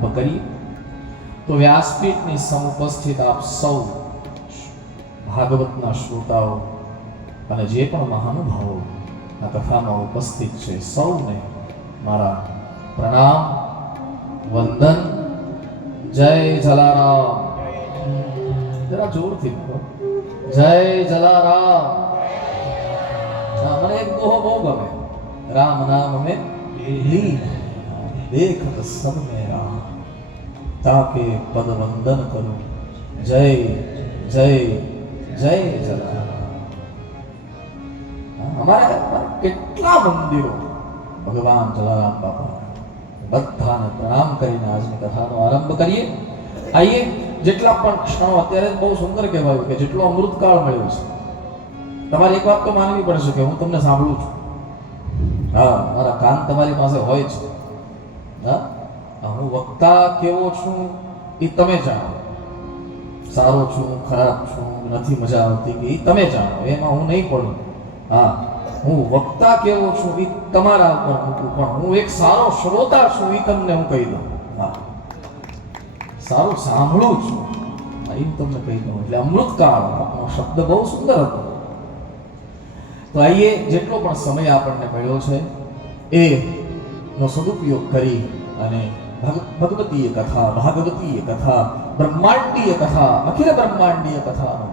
આરંભ કરીએ તો વ્યાસપીઠની સમુપસ્થિત આપ સૌ ભાગવતના શ્રોતાઓ અને જે પણ મહાનુભાવો આ કથામાં ઉપસ્થિત છે સૌને મારા પ્રણામ વંદન. જય જલારામ. જરા જોરથી બોલો, જય જલારામ. મને એક દોહો બહુ ગમે, રામ નામ में लीन देखत सब में राम ताके पद वंदन करूं जय जय जय जलाराम. हमारे કેટલા મંદિરો ભગવાન જલારામ બાપા બધાને પ્રણામ કરીને આજની કથાનો આરંભ કરીએ. આઈએ જેટલા પણ ક્ષણો અત્યારે બહુ સુંદર કહેવાયું કે જેટલો અમૃતકાળ મળ્યો છે તમારે એક વાત તો માનવી પડશે કે હું તમને સાંભળું છું. હા, મારા કાન તમારી પાસે હોય છે. હા, હું વક્તા કેવો છું એ તમે જાણો, સારો છું ખરાબ છું નથી મજા આવતી કે એ તમે જાણો, એમાં હું નહીં પડું. હા, હું વક્તા કેવો છું એ તમારા ઉપર મૂકું, પણ હું એક સારો શ્રોતા છું એ તમને હું કહી દઉં. હા, સારું સાંભળું છું એ તમને કહી દઉં. એટલે અમૃતકાળ આપણો શબ્દ બહુ સુંદર હતો. તો આઈએ જેટલો પણ સમય આપણને મળ્યો છે એનો સદુપયોગ કરી અને ભગવતીય કથા, ભાગવતીય કથા, બ્રહ્માંડીય કથા, અખિલ બ્રહ્માંડીય કથાનો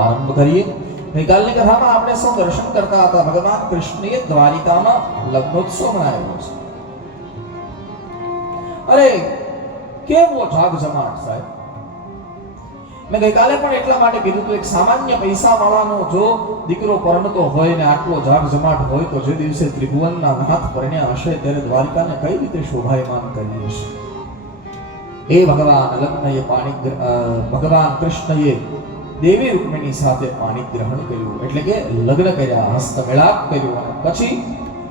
આરંભ કરીએ. ગઈકાલની કથામાં આપણે સૌ દર્શન કરતા હતા ભગવાન કૃષ્ણએ દ્વારિકામાં લગ્નોત્સવ મનાવ્યો છે. અરે કેવો જાગ જમાટ સાહેબ. મેં ગઈકાલે પણ એટલા માટે કીધું હતું એક સામાન્ય પૈસા વાળાનો જો દીકરો પરણતો હોય ને આટલો જાગ જમાટ હોય તો જે દિવસે ત્રિભુવનના નાથ પરણ્યા હશે ત્યારે દ્વારિકાને કઈ રીતે શોભાયમાન કરી હશે. એ ભગવાન લગ્નએ ભગવાન કૃષ્ણએ દેવી રૂક્મિણી સાથે પાણી ગ્રહણ કર્યું, એટલે કે લગ્ન કર્યા, હસ્તમેળાપ કર્યો. અને પછી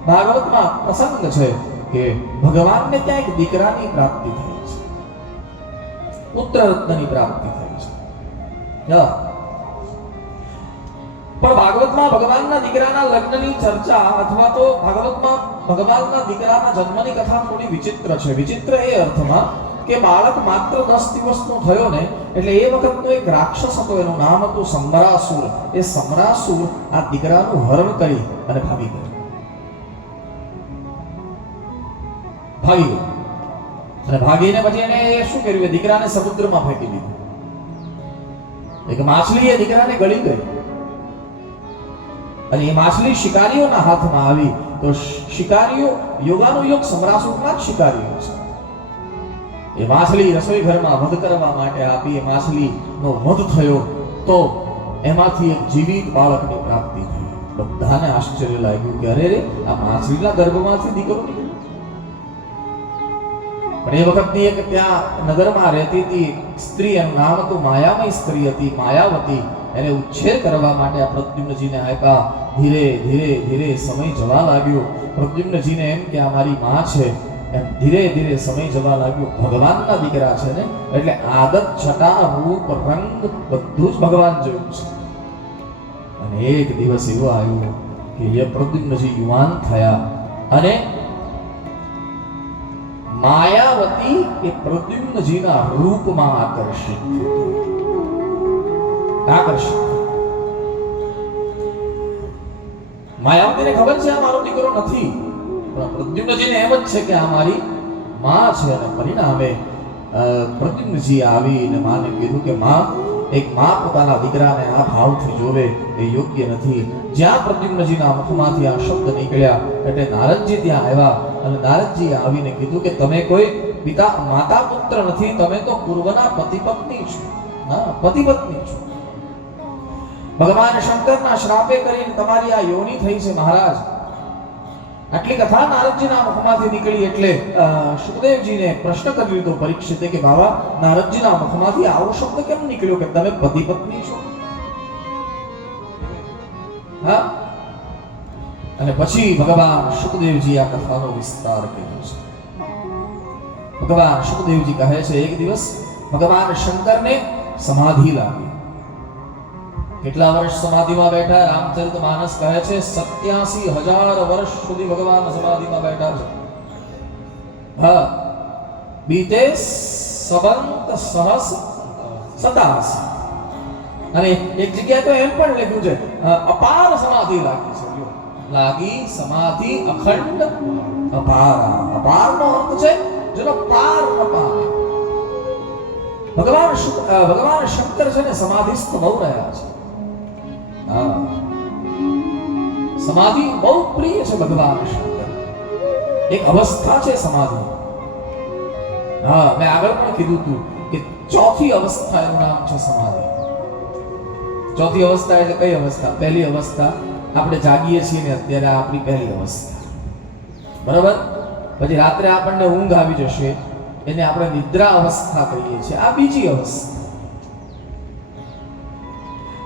ભાગવતમાં પ્રસંગ છે કે ભગવાનને ત્યાં એક દીકરાની પ્રાપ્તિ થઈ છે, પુત્ર રત્નની પ્રાપ્તિ થઈ છે. પણ ભાગવતમાં ભગવાનના દીકરાના લગ્નની ચર્ચા અથવા તો ભાગવતમાં ભગવાનના દીકરાના જન્મની કથા થોડી વિચિત્ર છે. વિચિત્ર એ અર્થમાં કે બાળક માત્ર 10 દિવસનો થયો ને એટલે એ વખતનો એક રાક્ષસ હતો, એનું નામ હતું સમરાસુર. એ સમરાસુર આ દીકરાનું હરણ કરી અને ભાગી ગયો. અને ભાગીને પછી એને શું કર્યું, એ દીકરાને સમુદ્રમાં ફેંકી દીધું. એક માછલી એ દીકરાને ગળી ગઈ અને એ માછલી શિકારીઓના હાથમાં આવી. તો શિકારીઓ યોગાનુયોગ સમરાસુરના જ શિકારીઓ છે. એ માછલી રસોઈ ઘરમાં વધ કરવા માટે આપી, એ માછલીનો વધ થયો તો એમાંથી એક જીવિત બાળકની પ્રાપ્તિ થઈ. બધાને આશ્ચર્ય લાગ્યું કે અરે રે, આ માછલીના ગર્ભમાંથી દીકરો નીકળ્યો. પણ એ વખતની એક ત્યાં નગરમાં રહેતી હતી સ્ત્રી, એનું નામ હતું માયામય સ્ત્રી હતી, માયાવતી. એને ઉછેર કરવા માટે આ પ્રદ્યુમ્નજીને આપ્યા. ધીરે ધીરે ધીરે સમય જવા લાગ્યો. પ્રદ્યુમ્નજીને એમ કે આ મારી માં છે, એમ ધીરે ધીરે સમય જવા લાગ્યો. ભગવાનના દીકરા છે ને એટલે આદત, છટા, રૂપ, રંગ બધું જ ભગવાન જેવું છે. અને એક દિવસ એવો આવ્યો કે એ પ્રદ્યુમ્નજી યુવાન થયા અને માયાવતી એ પ્રદ્યુમ્નજીના રૂપમાં આકર્ષિત. માયાવતીને ખબર છે આ મારો દીકરો નથી, પણ પ્રદ્યુમ્નજીને એમ જ છે કે આ મારી માં છે. અને પરિણામે પ્રદ્યુમ્નજી આવીને માને કીધું કે માં, એક માં પોતાના દીકરાને આ ભાવથી જોવે એ યોગ્ય નથી. જ્યાં પ્રદ્યુમ્નજીના મુખમાંથી આ શબ્દ નીકળ્યા એટલે નારદજી ત્યાં આવ્યા અને નારદજી આવીને કીધું કે તમે કોઈ પિતા માતા પુત્ર નથી, તમે તો પૂર્વના પતિ પત્ની છો. હા, પતિ પત્ની છો. ભગવાન શંકરના શ્રાપે કરીને તમારી આ યોની થઈ છે મહારાજ. આટલી કથા નારદજીના મુખમાંથી નીકળી એટલે સુખદેવજીને પ્રશ્ન કરી લીધો પરીક્ષિતે કે બાબા, નારદજીના મુખમાંથી આવો શબ્દ કેમ નીકળ્યો કે તમે પતિ પત્ની છો? હા, અને પછી ભગવાન સુખદેવજી આ કથાનો વિસ્તાર કર્યો છે. ભગવાન સુખદેવજી કહે છે એક દિવસ ભગવાન શંકરને સમાધિ લાગી. કેટલા વર્ષ સમાધિમાં બેઠા? રામચરિતમાનસ કહે છે 87,000 વર્ષ સુધી ભગવાન સમાધિમાં બેઠા છે. હા, બીતે સબંત સહસ સતાસ. અને એક જગ્યાએ તો એમ પણ લખ્યું છે અપાર સમાધિ લાગી છે. લાગી સમાધિ અખંડ અપારા. અપારનો અર્થ છે જેનો પાર ન પામે. ભગવાન શંકર છે ને સમાધિસ્થ બહુ રહ્યા છે. સમાધિ બહુ પ્રિય છે ભગવાન શંકર. એક અવસ્થા છે સમાધિ. મેં આગળ પણ કીધું હતું કે ચોથી અવસ્થા એનું નામ છે સમાધિ. ચોથી અવસ્થા એટલે કઈ અવસ્થા? પહેલી અવસ્થા આપણે જાગીએ છીએ ને અત્યારે આપણી પહેલી અવસ્થા, બરાબર. પછી રાત્રે આપણને ઊંઘ આવી જશે, એને આપણે નિદ્રા અવસ્થા કહીએ છીએ. આ બીજી અવસ્થા.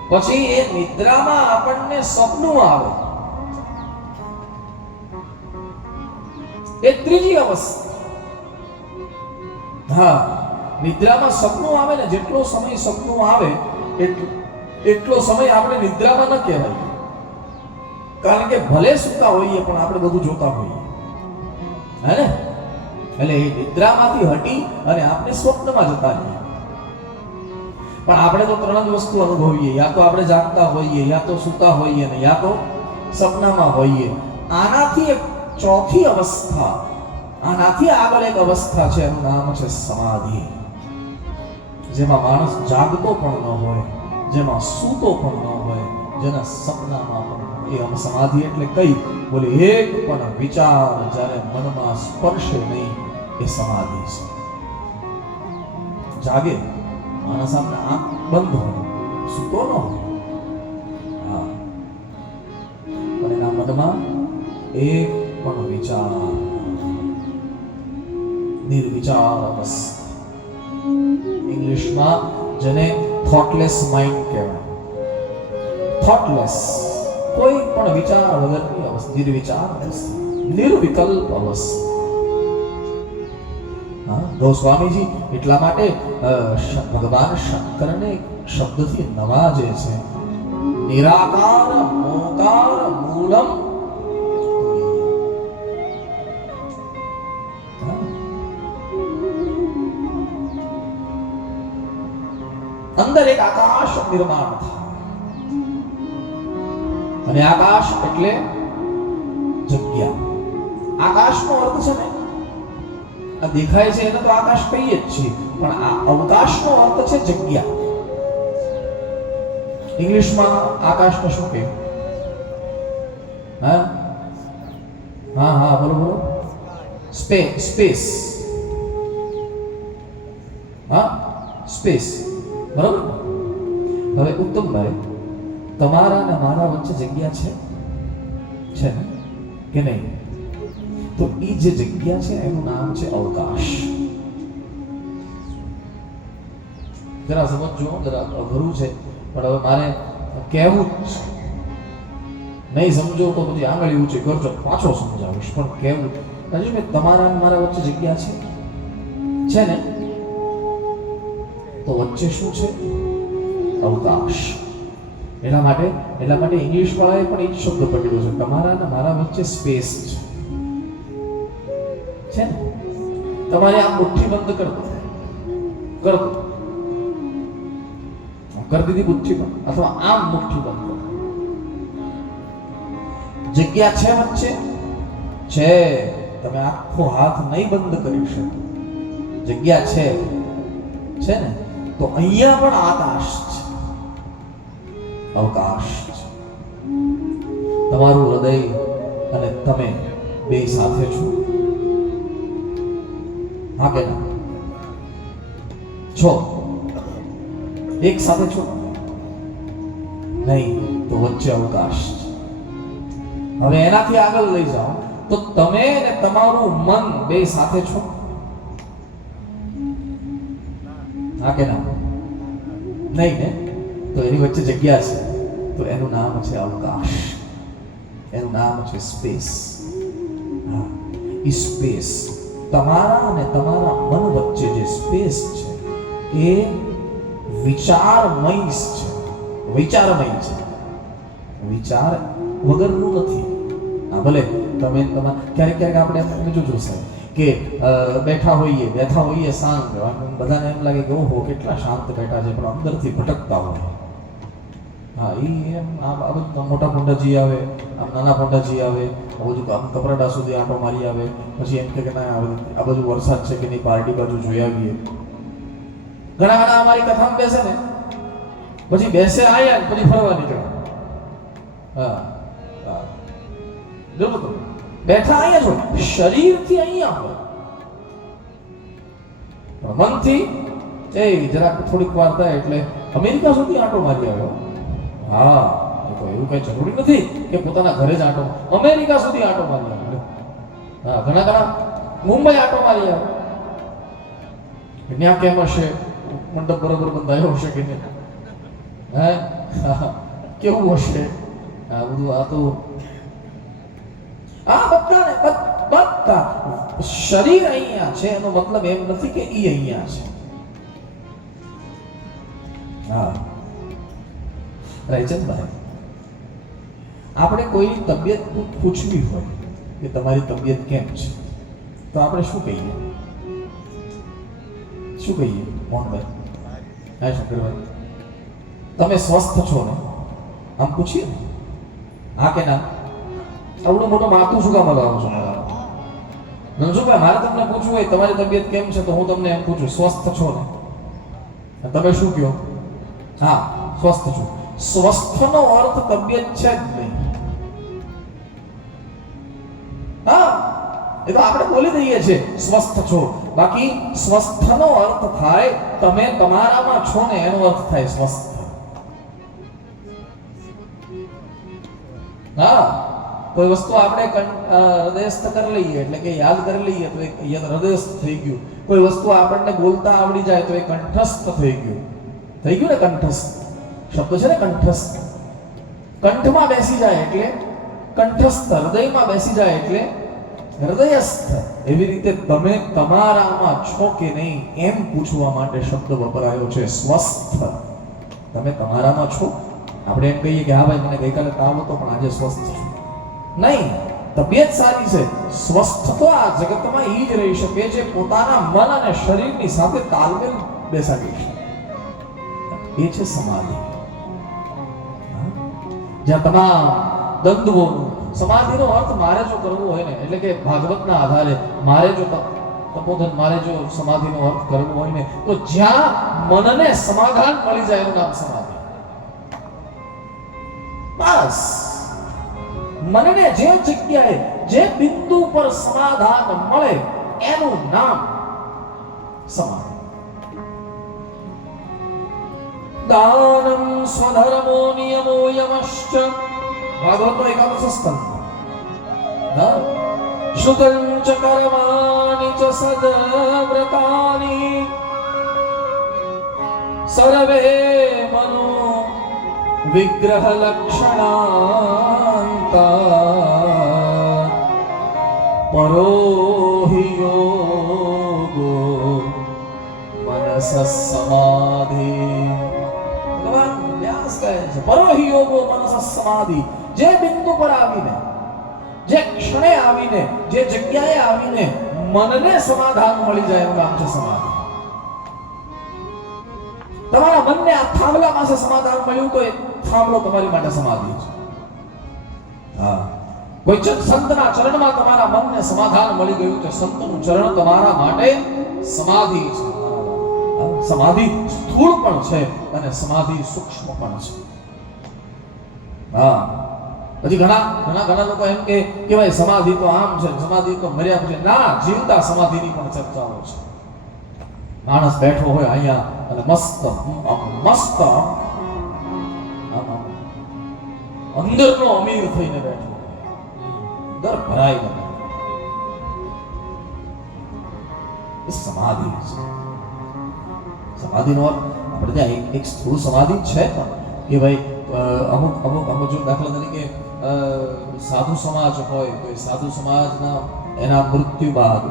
પછી એ નિદ્રામાં આપણને સપનું આવે, એ ત્રીજી અવસ્થા. નિદ્રામાં સપનું આવે ને, જેટલો સમય સપનું આવે એટલો સમય આપણે નિદ્રામાં ન કહેવાય. કારણ કે ભલે સૂતા હોઈએ પણ આપણે બધું જોતા હોઈએ, હે ને? એટલે એ નિદ્રામાંથી હટી અને આપણે સ્વપ્નમાં જતા રહીએ. પણ આપણે તો ત્રણ જ વસ્તુ અનુભવીએ, યા તો આપણે જાગતા હોઈએ, યા તો સૂતા હોઈએ, ને યા તો સપનામાં હોઈએ. આનાથી એક ચોથી અવસ્થા, આનાથી આગળ એક અવસ્થા છે, એનું નામ છે સમાધિ. જેમાં માણસ જાગતો પણ ન હોય, જેમાં સૂતો પણ ન હોય, જેના સપનામાં પણ. એ સમાધિ એટલે કઈ? બોલે એક પણ વિચાર જ્યારે મનમાં સ્પર્શે નહીં, એ સમાધિ છે. જાગે માણસ આપણે આંખ બંધ હોય, સૂતો ન હોય, પણ એના મનમાં એક પણ વિચાર, નિર્વિચાર અવસ્થા. ઇંગ્લિશમાં જેને થોટલેસ માઇન્ડ કહેવાય. થોટલેસ, કોઈ પણ વિચાર વગરની અવસ્થા, નિર્વિચાર અવસ્થા, નિર્વિકલ્પ અવસ્થા. ગોસ્વામીજી એટલા માટે ભગવાન શંકરને શબ્દથી નવાજે છે. નિરાકાર મોકાર મૂલમ. અંદર એક આકાશ નિર્માણ થાય, અને આકાશ એટલે જગ્યા. આકાશનો અર્થ છે ને, આ દેખાય છે એને તો આકાશ કહીએ જ છીએ, પણ આ અવકાશનો અર્થ છે જગ્યા. ઇંગ્લિશમાં આકાશને શું કહે? હા બોલો. સ્પેસ. સ્પેસ, બરાબર. હવે ઉત્તમભાઈ, તમારા અને મારા વચ્ચે જગ્યા છે ને કે નહીં? તો એ જે જગ્યા છે એનું નામ છે અવકાશ. જરા સમજો, જરા અઘરું છે, પણ હવે મારે કહેવું જ છે. નહીં સમજો તો પછી આંગળી ઊંચી કરજો, પાછો સમજાવીશ, પણ કહેવું. હજુ તમારા અને મારા વચ્ચે જગ્યા છે ને? તો વચ્ચે શું છે? અવકાશ. એટલા માટે ઇંગ્લિશ વાળાએ પણ એ જ શબ્દ પકડ્યો છે. તમારા અને મારા વચ્ચે સ્પેસ છે ને? તમારે આ મુઠ્ઠી બંધ કરી દીધી મુઠ્ઠી બંધ, અથવા આમ મુઠ્ઠી બંધ કરો. જગ્યા છે વચ્ચે? છે. તમે આખો હાથ નહીં બંધ કરી શકો. જગ્યા છે ને? તો અહીંયા પણ આકાશ છે, અવકાશ છે. તમારું હૃદય અને તમે બે સાથે છો, હા કે ના? છો? એક સાથે છો? નહીં, તો વચ્ચે અવકાશ છે. હવે એનાથી આગળ લઈ જાઓ તો તમે ને તમારું મન બે સાથે છો, હા કે ના? નહીં ને? તો એની વચ્ચે જગ્યા છે, તો એનું નામ છે અવકાશ, એનું નામ છે સ્પેસ. સ્પેસ, તમારા અને તમારા મન વચ્ચે જે સ્પેસ છે એ વિચારમય છે. વિચારમય છે, વિચાર વગરનું નથી. ભલે તમે ક્યારેક આપણે એમ જોજો સાહેબ કે બેઠા હોઈએ શાંત, બધાને એમ લાગે કે ઓહો કેટલા શાંત બેઠા છે, પણ અંદરથી ભટકતા હોય. હા, એ એમ આ બધું મોટા પોંડાજી આવે, આમ નાના પોંડાજી આવે, આ બધું આમ કપરાડા સુધી આંટો મારી આવે, પછી એમ કે ના આ બધું વરસાદ છે કે નહીં, પાર્ટી બાજુ જોઈ આવીએ. ઘણા અમારી કથામાં બેસે ને, પછી બેસે આયા પછી ફરવા નીકળે. હા હા, જોયું તો બેઠા અહીંયા છો, શરીરથી અહીંયા હોય, મનથી એ જરાક થોડીક વાર થાય એટલે અમેરિકા સુધી આંટો મારી આવ્યો. હા, એવું કઈ જરૂરી નથી કે પોતાના ઘરે જ આંટો, અમેરિકા સુધી આંટો મારી આવ્યો. હા, ઘણા મુંબઈ આંટો મારી આવ્યો. ત્યાં કેમ હશે, મંડપ બરોબર બંધાયો હશે કે નહીં, હે કેવું હશે, આ બધું આ તો આ બધા શરીર અહીંયા છે એનો મતલબ એમ નથી કે ઈ અહીંયા છે. હા, રાયચંદભાઈ, આપણે કોઈની તબિયત પૂછવી હોય કે તમારી તબિયત કેમ છે, તો આપણે શું કહીએ? મોહનભાઈ, હા શંકરભાઈ, તમે સ્વસ્થ છો ને? આમ પૂછીએ ને, હા કે ના? આવડું મોટું માથું શું કામ લગાવો છો? નંજુભાઈ, મારે તમને પૂછવું હોય તમારી તબિયત કેમ છે, તો હું તમને એમ પૂછું સ્વસ્થ છો ને? તમે શું કહો? હા, સ્વસ્થ છું. સ્વસ્થનો અર્થ તબિયત છે જ નહીં. હા, એ તો આપણે બોલી દઈએ છીએ સ્વસ્થ છો, બાકી સ્વસ્થનો અર્થ થાય તમે તમારામાં છો ને, એનો અર્થ થાય સ્વસ્થ. હા, કોઈ વસ્તુ આપણે હૃદયસ્થ કરી લઈએ એટલે કે યાદ કરી લઈએ તો એ હૃદયસ્થ થઈ ગયું. કોઈ વસ્તુ આપણને બોલતા આવડી જાય તો એ કંઠસ્થ થઈ ગયું ને. કંઠસ્થ શબ્દ છે ને, કંઠસ્થ, કંઠમાં બેસી જાય એટલે કંઠસ્થ, હૃદયમાં બેસી જાય એટલે હૃદયસ્થ. એવી રીતે તમે તમારામાં છો કે નહીં એમ પૂછવા માટે શબ્દ વપરાયો છે સ્વસ્થ. તમે તમારામાં છો. આપણે એમ કહીએ કે હા ભાઈ મને ગઈકાલે તાવ હતો પણ આજે સ્વસ્થ છું. નહીં, તબિયત સારી છે. સ્વસ્થ તો આ જગતમાં ઈ જ રહી શકે જે પોતાના મન અને શરીરની સાથે તાલમેલ બેસાડી શકે. એ છે સમાધિ. જ્યાં તમામ દ્વંદ્વોનું, સમાધિનો અર્થ મારે જો કરવો હોય ને, એટલે કે ભાગવતના આધારે મારે જો તપોધન, મારે જો સમાધિનો અર્થ કરવો હોય ને, તો જ્યાં મનને સમાધાન મળી જાય એનું નામ સમાધિ. બસ, મનને જે જગ્યાએ જે બિંદુ પર સમાધાન મળે એનું નામ સમાધિ. દાનમ સ્વધર્મો નિયમો યમશ્ચ, ભાગવતનો 11 સ્કંદ. શ્રુતં ચ કર્માણિ ચ સદવ્રતાનિ સર્વે મનો વિગ્રહ લક્ષણાંતા પરો હિ યોગો મનસ સમાધિ. ભગવાન વ્યાસ કહે છે પરો હિ યોગો મનસ સમાધિ. જે બિંદુ પર આવીને, જે ક્ષણે આવીને, જે જગ્યાએ આવીને મનને સમાધાન મળી જાય એનું નામ છે સમાધિ. તમારા મનને આ થાંભલા પાસે સમાધાન મળ્યું તો એ થાંભલો તમારી માટે સમાધિ છે. હા, કોઈ સંતના ચરણમાં તમારા મનને સમાધાન મળી ગયું તો સંતનું ચરણ તમારા માટે સમાધિ છે. સમાધિ સ્થૂળ પણ છે અને સમાધિ સૂક્ષ્મ પણ છે. હા, પછી ઘણા લોકો એમ કે ભાઈ સમાધિ તો આમ છે, સમાધિ તો મર્યા પછી. ના, જીવતા સમાધિની પણ ચર્ચાઓ છે. માણસ બેઠો હોય અહીંયા અને મસ્ત અંદરનો અમીર થઈને બેઠો, દર ભરાઈ ગયો. એ સમાધિ છે. સમાધિનો અર્થ આપણે ત્યાં એક સ્થૂળ સમાધિ છે પણ કે ભાઈ અમુક જો દાખલા તરીકે સાધુ સમાજ હોય, કોઈ સાધુ સમાજના એના મૃત્યુ બાદ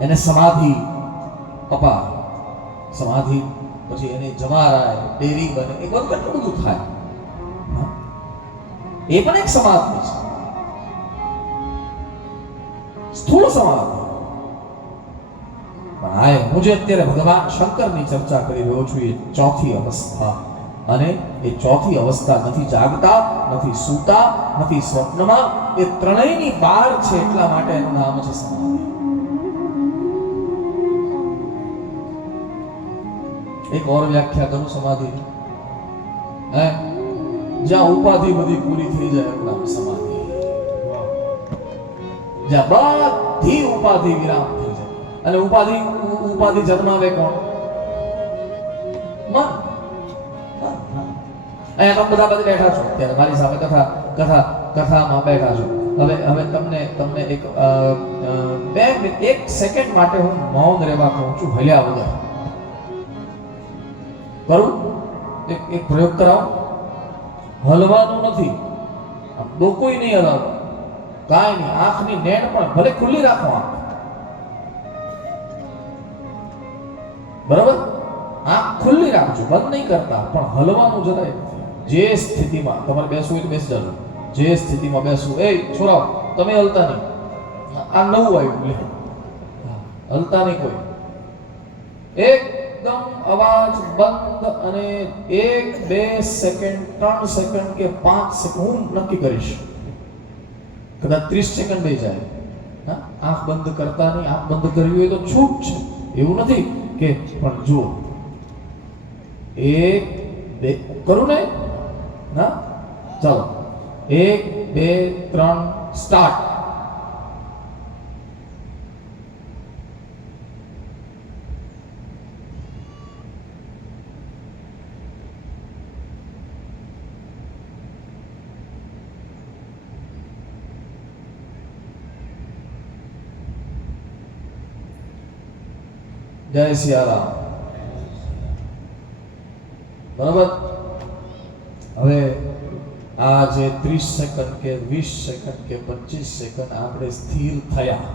એને સમાધિ અપાય, સમાધિ પછી એને જમારાય, ડેરી બને, એ બધું કેટલું બધું થાય. એ પણ એક સમાધિ છે, સ્થૂળ સમાધિ. પણ આ હું જે અત્યારે ભગવાન શંકરની ચર્ચા કરી રહ્યો છું એ ચોથી અવસ્થા, અને એ ચોથી અવસ્થા નથી જાગતા, નથી સૂતા, નથી સ્વપ્નમાં, એ ત્રણેયની બહાર છે, એટલા માટે એનું નામ છે સમાધિ. એક ઓર વ્યાખ્યા કરું સમાધિની, હે, જ્યાં ઉપાધિ બધી પૂરી થઈ જાય એનું નામ સમાધિ. જ્યાં બધી ઉપાધિ વિરામ થઈ જાય. અને ઉપાધિ જન્માવે કોણ? મન. અહીંયા તમે બધા બેઠા છો, ત્યારે મારી સામે કથામાં બેઠા છો. હવે તમને એક સેકન્ડ માટે હું મૌન રહેવા કહું છું, હલ્યા વગર. કરું? એક પ્રયોગ કરાવો. હલવાનું નથી, ડોકોય નહીં હલાવો, કાંઈ નહીં. આંખની નેણ પણ ભલે ખુલ્લી રાખો, આંખ બરાબર, આંખ ખુલ્લી રાખજો, બંધ નહીં કરતા, પણ હલવાનું જરાય નથી. જે સ્થિતિમાં તમારે બેસવું હોય તો બેસી જાજો. જે સ્થિતિમાં બેસવું, એ છોરાઓ તમે હલતા નહીં, આ નવું આવ્યું, હલતા નહીં કોઈ. એકદમ અવાજ બંધ, અને 1 2 સેકન્ડ 3 સેકન્ડ કે 5 સેકન્ડ હું નક્કી કરીશ, કદાચ 30 સેકન્ડ થઈ જાય. આંખ બંધ કરતા નહીં. આંખ બંધ કરવી હોય તો છૂટ છે, એવું નથી કે, પણ જુઓ 1 2 કરું ને, ના ચાલો 1 2 3 સ્ટાર્ટ. જય સિયારામ. બરાબર. હવે આ જે 30 સેકન્ડ કે 20 સેકન્ડ કે 25 સેકન્ડ આપણે સ્થિર થયા,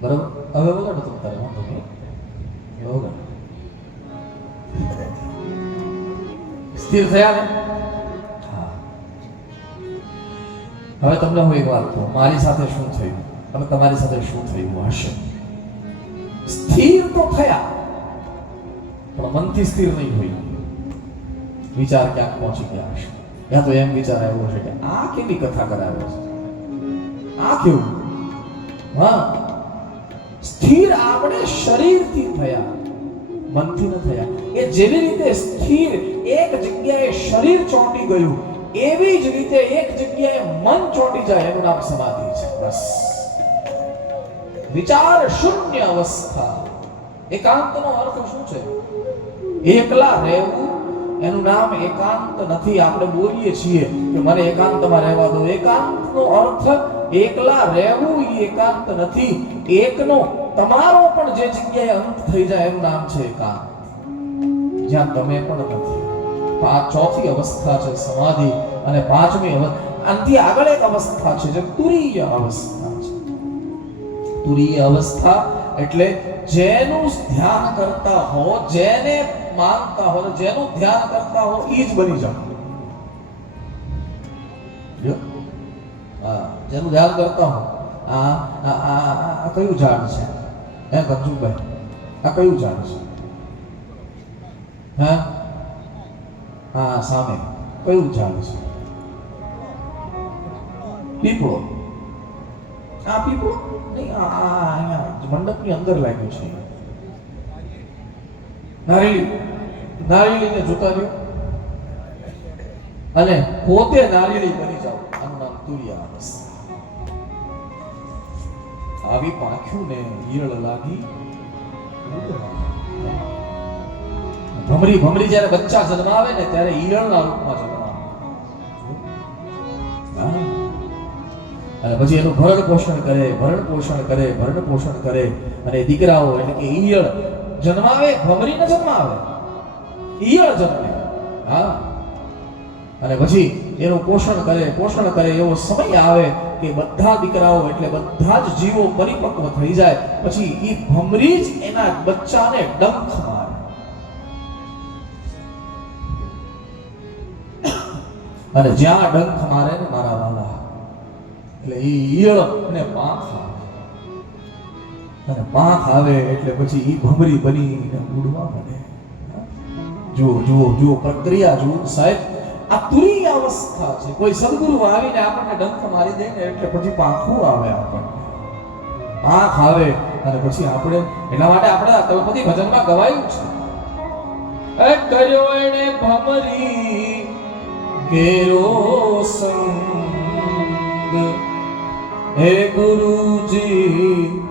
બરાબર. હવે વગાડો તમે તારે, વાંધો નહીં, વગાડો. સ્થિર થયા ને? હા. હવે તમને હું એક વાત કહું, મારી સાથે શું થયું અને તમારી સાથે શું થયું હશે. સ્થિર તો થયા, પણ મનથી સ્થિર નહીં હોય. વિચાર ક્યાંક પહોંચી ગયા હશે, યા તો એમ વિચાર આવ્યો છે કે આ કેવી કથા કરાવે છે, આ કેવું. હા, સ્થિર આપણે શરીરથી થયા, મનથી ન થયા. એ જેવી રીતે સ્થિર એક જગ્યાએ શરીર ચોંટી ગયું, એવી જ રીતે એક જગ્યાએ મન ચોંટી જાય, એનું નામ સમાધિ છે. બસ, વિચાર શૂન્ય અવસ્થા. એકાંતનો અર્થ શું છે? એકલા રહેવું, એનું નામ એકાંત નથી. આપણે બોલીએ છીએ કે મને એકાંતમાં રહેવા દો. એકાંતનો અર્થ એકલા રહેવું એ એકાંત નથી. એકનો તમારો પણ જે જગ્યાએ અંત થઈ જાય એનું નામ છે એકાંત, જ્યાં તમે પણ નથી. આ ચોથી અવસ્થા છે સમાધિ. અને પાંચમી આનાથી આગળ એક અવસ્થા છે જે તુરીય અવસ્થા છે. તુરીય અવસ્થા એટલે જેનું ધ્યાન કરતા હો, જેને માનતા હો, જેનું ધ્યાન કરતા હો, એ જ બની જાઓ. જેનું ધ્યાન કરતા હો. આ કયું ઝાડ છે? હે કંજુભાઈ, આ કયું ઝાડ છે? હા, સામે કયું ઝાડ છે? પીપળો. આ પીપળો નહીં, અહીંયા મંડપની અંદર લાગ્યું છે. નારિયેળીને જોતા રહ્યો અને પોતે નારિયેળી બની જાઓ, આનું નામ તુરીય અવસ્થા. આવી પાંખ્યુંને ઈયળ લાગી. ભમરી જ્યારે બચ્ચા જન્માવે ને ત્યારે ઈયળના રૂપમાં જન્માવે, અને પછી એનું ભરણ પોષણ કરે અને દીકરાઓ એટલે કે ઈયળ જન્માવે, ભમરી ન જન્માવે, ઈયળ જન્મે. હા, અને પછી એનું પોષણ કરે એવો સમય આવે કે બધા દીકરાઓ એટલે બધા જ જીવો પરિપક્વ થઈ જાય, પછી એ ભમરી જ એના બચ્ચાને ડંખ મારે. અને જ્યાં ડંખ મારે ને મારા વાલા, એટલે એ ઈયળ ને પાંખ આવે. અને પાંખ આવે એટલે પછી ઈ ભમરી બનીને ઉડવા માંડે. જુઓ જુઓ જુઓ પ્રક્રિયા જુઓ સાહેબ, આ તુરી અવસ્થા છે. કોઈ સદગુરુ આવીને આપણને ડંખ મારી દે ને એટલે પછી પાંખું આવે, આપણને પાંખ આવે અને પછી આપણે એટલા માટે આપણે તળપતિ ભજનમાં ગવાયું છે, એ કર્યો એને ભમરી કેરો સંગ, હે ગુરુજી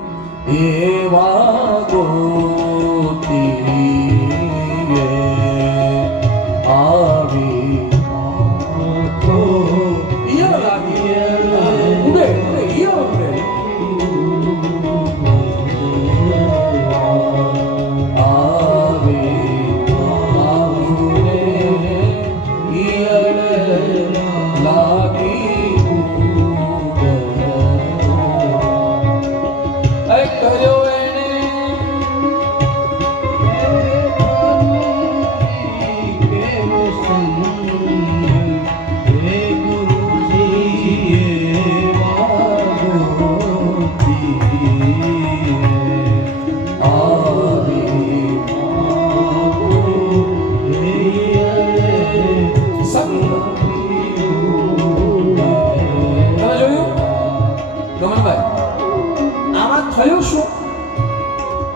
એવા ગોતી આવી તો ઈયર લાગી ઉડે ઉડે ઈયર ઉડે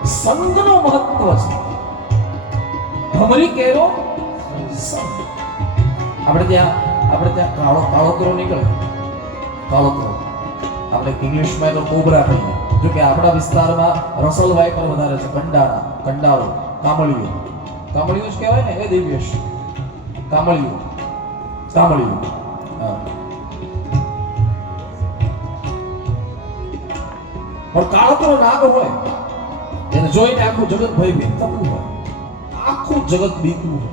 સંગનો મહત્વ છે. ભમરી કેરો સંગ. આપણે ત્યાં કાળોતરો નીકળે, કાળોતરો આપણે ઇંગ્લિશમાં તો કોબરા કહીએ, જો કે આપણા વિસ્તારમાં રસલ વાઇપર વધારે છે. કંડાળો, કામળીઓ જ કહેવાય ને, એ દિવ્યેશ કામળીઓ. પણ કાળોતરો નાગ હોય એને જોઈને આખું જગત ભયભીત થતું હોય, આખું જગત બીતું હોય.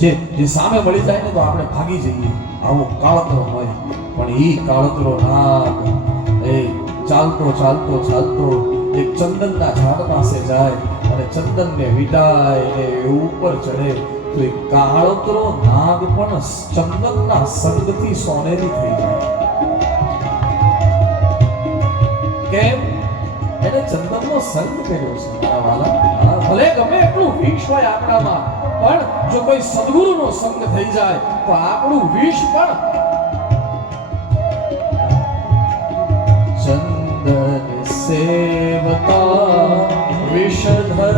જે સામે મળી જાય ને તો આપણે ભાગી જઈએ, આવો કાળોતરો હોય. પણ ઈ કાળોતરો નાગ એ ચાલતો એક ચંદનના ઝાડ પાસે જાય અને ચંદનને વીટાય ને ઉપર ચડે તો એ કાળોતરો નાગ પણ ચંદનના સંગથી સોનેરી થઈ જાય. કેમ? એને ચંદનનો સંગ કર્યો છે મારા વાલા. ભલે ગમે એટલું વિષ હોય આપણામાં, પણ જો કોઈ સદગુરુનો સંગ થઈ જાય તો આપણું વિષ પણ ચંદન સેવતા વિષધર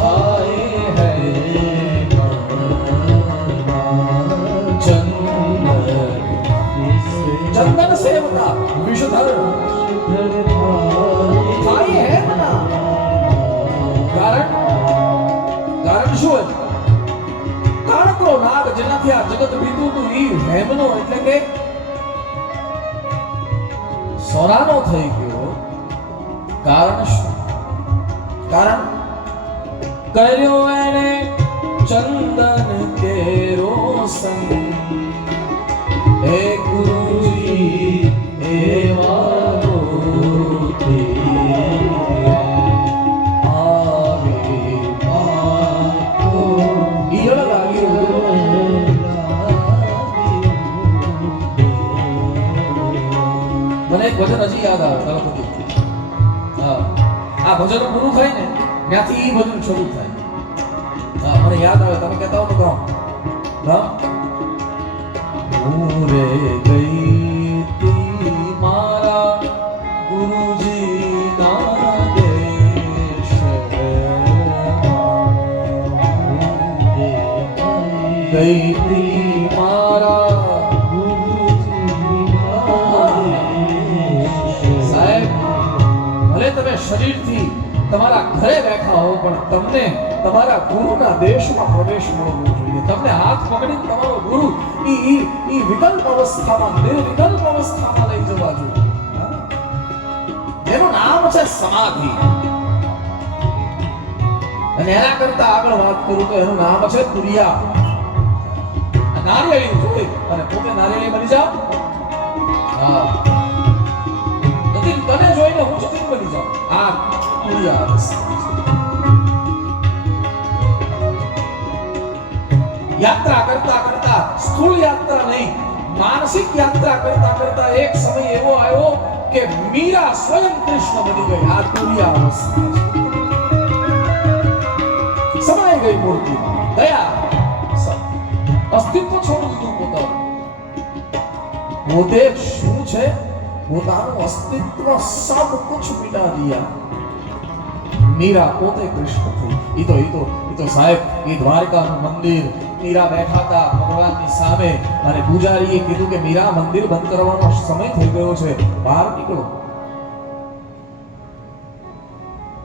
આए हैं चंदन सेवता विषधर आए हैं मना. કારણ શું? કાળકો નાગ જેનાથી આ જગત બીતું હતું ઈ હેમનો એટલે કે સોનાનો થઈ ગયો. કારણ શું? કારણ કર્યો એને ચંદન કેરો સંગ, હે ગુરુજી એવા ગોતી આવી પાકો ઈયળ લાગ્યો. મને એક ભજન હજી યાદ આવે તળપતિ. આ ભજન પૂરું થાય ને ત્યાંથી ઈ ભજન શરૂ થાય. મને યાદ આવે, તમે કહેતા હો તો કહો. પૂરે ગઈ તી મારા ગુરુજી ના દેશ, ગઈ તી મારા તમે શરીરથી તમારા ઘરે બેઠા હો પણ તમને તમારા ગુરુના દેશમાં પ્રવેશ મળવો જોઈએ. તમને હાથ પકડીને તમારો ગુરુ ઈ વિકલ્પ અવસ્થામાં, નિર્વિકલ્પ અવસ્થામાં લઈ જવા જોઈએ. એનું નામ છે સમાધિ. અને એના કરતા આગળ વાત કરું તો એનું નામ છે તુરિયા. નારિયેળી જોઈ અને પોતે નારિયેળી બની જાવ. તને જોઈને હું જતીન બની જાઉં. આ તુરિયા અવસ્થા. યાત્રા કરતા સ્થૂળ યાત્રા નહીં, માનસિક યાત્રા કરતા એક સમય એવો આવ્યો કે મીરા સ્વયં કૃષ્ણ બની ગઈ. આ તુરિયા અવસ્થા છે. સમાઈ ગઈ મૂર્તિમાં. દયા અસ્તિત્વ છોડી દીધું પોતાનું. પોતે શું છે? પોતાનું અસ્તિત્વ સબ કુછ મિટા દિયા. મીરા પોતે કૃષ્ણ થઈ. ઈ તો સાહેબ એ દ્વારકાનું મંદિર, મીરા બેઠા હતા ભગવાનની સામે અને પૂજારીએ કીધું કે મીરા મંદિર બંધ કરવાનો સમય થઈ ગયો છે, બહાર નીકળો.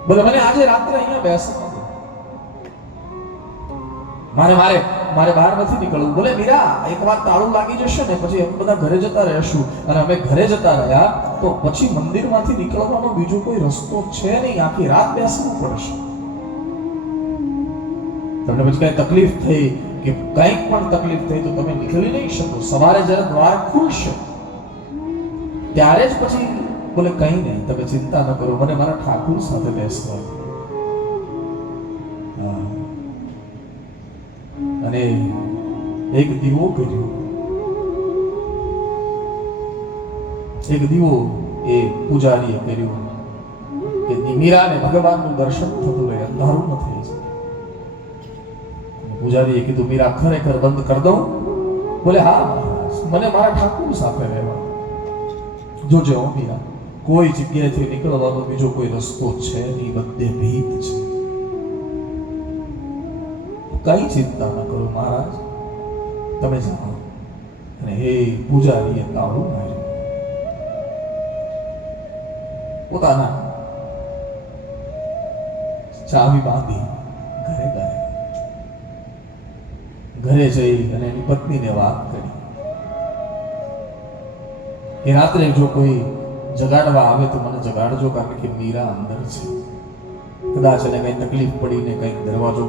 બોલે મને આજે રાત્રે અહીંયા બેસવાનું, મારે બહાર નથી નીકળવું. બોલે મીરા એકવાર તાળું લાગી જશે ને પછી અમે બધા ઘરે જતા રહેશું. અને અમે ઘરે જતા રહ્યા તો પછી મંદિરમાંથી નીકળવાનો બીજો કોઈ રસ્તો છે નહીં, આખી રાત બેસવું પડશે. તમને પછી કઈ તકલીફ થઈ કે કંઈક પણ તકલીફ થઈ તો તમે નીકળી નહીં શકો. સવારે જ્યારે દ્વાર ખુલશે ત્યારે જ પછી બોલે કંઈ નહીં, તમે ચિંતા ન કરો, મને મારા ઠાકુર સાથે બેસવા. અને એક દીવો કર્યો. એક દીવો એ પૂજારીએ કર્યો કે મીરાને ભગવાનનું દર્શન થતું રહે, અંધારું ન થઈ જાય. પૂજારીએ કીધું મીરા ખરેખર બંધ કરી દઉં? બોલે હા, મને મારા ઠાકુર સાથે રહેવા. જોજો મીરા, કોઈ જગ્યાએથી નીકળવાનો બીજો કોઈ રસ્તો છે નહીં, બધે ભીત છે. કઈ ચિંતા ન કરો મહારાજ, તમે જાઓ. અને હે પૂજારીએ તાળું માર્યું. પોતાના ચાવી બાંધી ઘરે જઈ અને એની પત્નીને વાત કરી કે રાત્રે જો કોઈ જગાડવા આવે તો મને જગાડજો, કારણ કે મીરા અંદર છે. કદાચ એને કઈ તકલીફ પડીને કઈક દરવાજો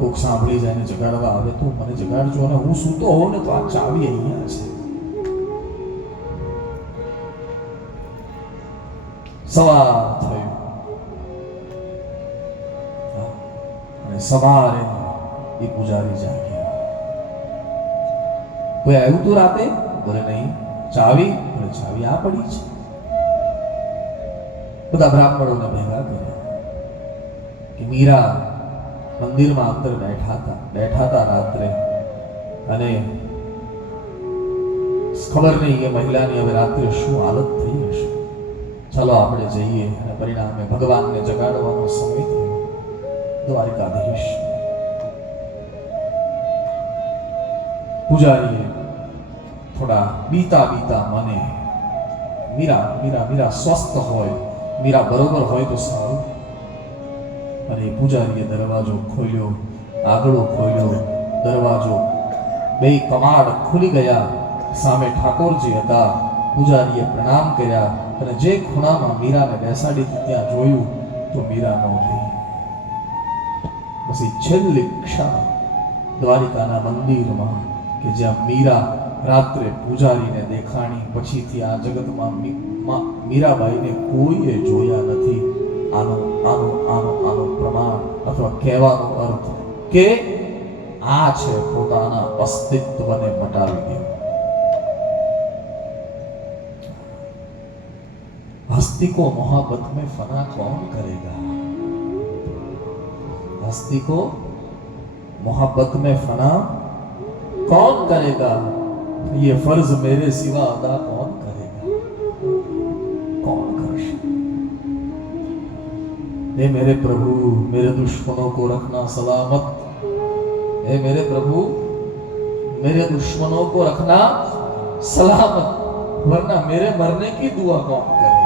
કોક સાંભળી જાય ને જગાડવા આવે તો મને જગાડજો. અને હું સૂતો હોઉં ને તો આ ચાવી અહીંયા છે. સવાર થયું અને સવારે એ પૂજારી જાગ્યા. કોઈ આવ્યું તું રાતે? બોલે નહીં. ચાવી? બોલે ચાવી આ પડી છે. બધા બ્રાહ્મણોને ભેગા કર્યા કે મીરા મંદિરમાં અંદર બેઠા હતા રાત્રે, અને ખબર નહીં એ મહિલાની હવે રાત્રે શું હાલત થઈ હશે. ચાલો આપણે જઈએ. અને પરિણામે ભગવાનને જગાડવાનો સમય થયો. દ્વારકાધીશ પૂજારીએ થોડા બીતા મને મીરા સ્વસ્થ હોય, મીરા બરોબર હોય તો સારું. અને પૂજારીએ દરવાજો ખોલ્યો, આગળો ખોલ્યો. દરવાજો બે કમાડ ખુલી ગયા. સામે ઠાકોરજી હતા. પૂજારીએ પ્રણામ કર્યા અને જે ખૂણામાં મીરાને બેસાડી ત્યાં જોયું તો મીરા નહોતી. પછી છેલ્લી ક્ષણ દ્વારિકાના મંદિરમાં કે જ્યાં મીરા રાત્રે પૂજારીને દેખાણી, પછીથી આ જગતમાં મીરાબાઈને કોઈએ જોયા નથી. આનો પ્રમાણ અથવા કહેવાનો અર્થ કે આ છે પોતાના અસ્તિત્વને મટાવી દેવું. हस्ती को मोहब्बत में फना कौन करेगा? हस्ती को मोहब्बत में फना कौन करेगा? ये फर्ज मेरे सिवा अदा कौन करेगा? कौन करशे? हे मेरे प्रभु, मेरे दुश्मनों को रखना सलामत. हे मेरे प्रभु, मेरे दुश्मनों को रखना सलामत, वरना मेरे मरने की दुआ कौन करेगा?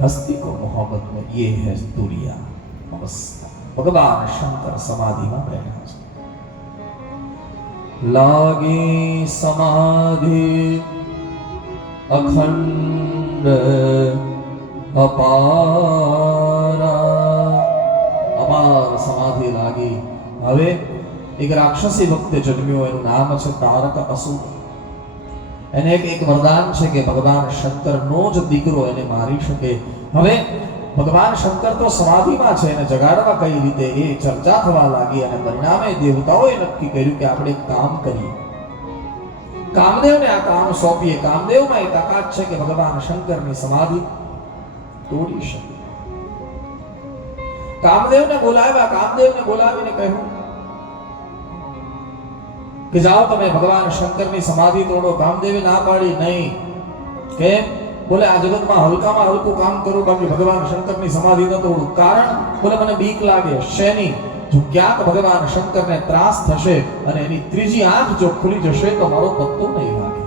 हस्ती को मोहब्बत में ये है तुरिया अवस्था. भगवान शंकर समाधि में बैठा है. लागे समाधि अखंड अपारा. अपार समाधि लागी. હવે એક રાક્ષસી વખતે જન્મ્યો, એનું નામ છે તારક અસુર. એને એક વરદાન છે કે ભગવાન શંકરનો જ દીકરો એને મારી શકે. હવે ભગવાન શંકર તો સમાધિમાં છે, એને જગાડવા કઈ રીતે એ ચર્ચા થવા લાગી. અને પરિણામે દેવતાઓએ નક્કી કર્યું કે આપણે એક કામ કરીએ. કામદેવને આ કામ સોંપીએ. કામદેવમાં એ તાકાત છે કે ભગવાન શંકરની સમાધિ તોડી શકે. કામદેવને બોલાવીને કહ્યું કે જાઓ તમે ભગવાન શંકરની સમાધિ તોડો. કામદેવે ના પાડી. નહીં. કેમ? બોલે આ જગતમાં હલકામાં હલકું કામ કરું, બાકી ભગવાન શંકરની સમાધિ ન તોડું. કારણ? બોલે મને બીક લાગે. શેની? જો ક્યાંક ભગવાન શંકરને ત્રાસ થશે અને એની ત્રીજી આંખ જો ખુલી જશે તો મારો પત્તો નહીં લાગે.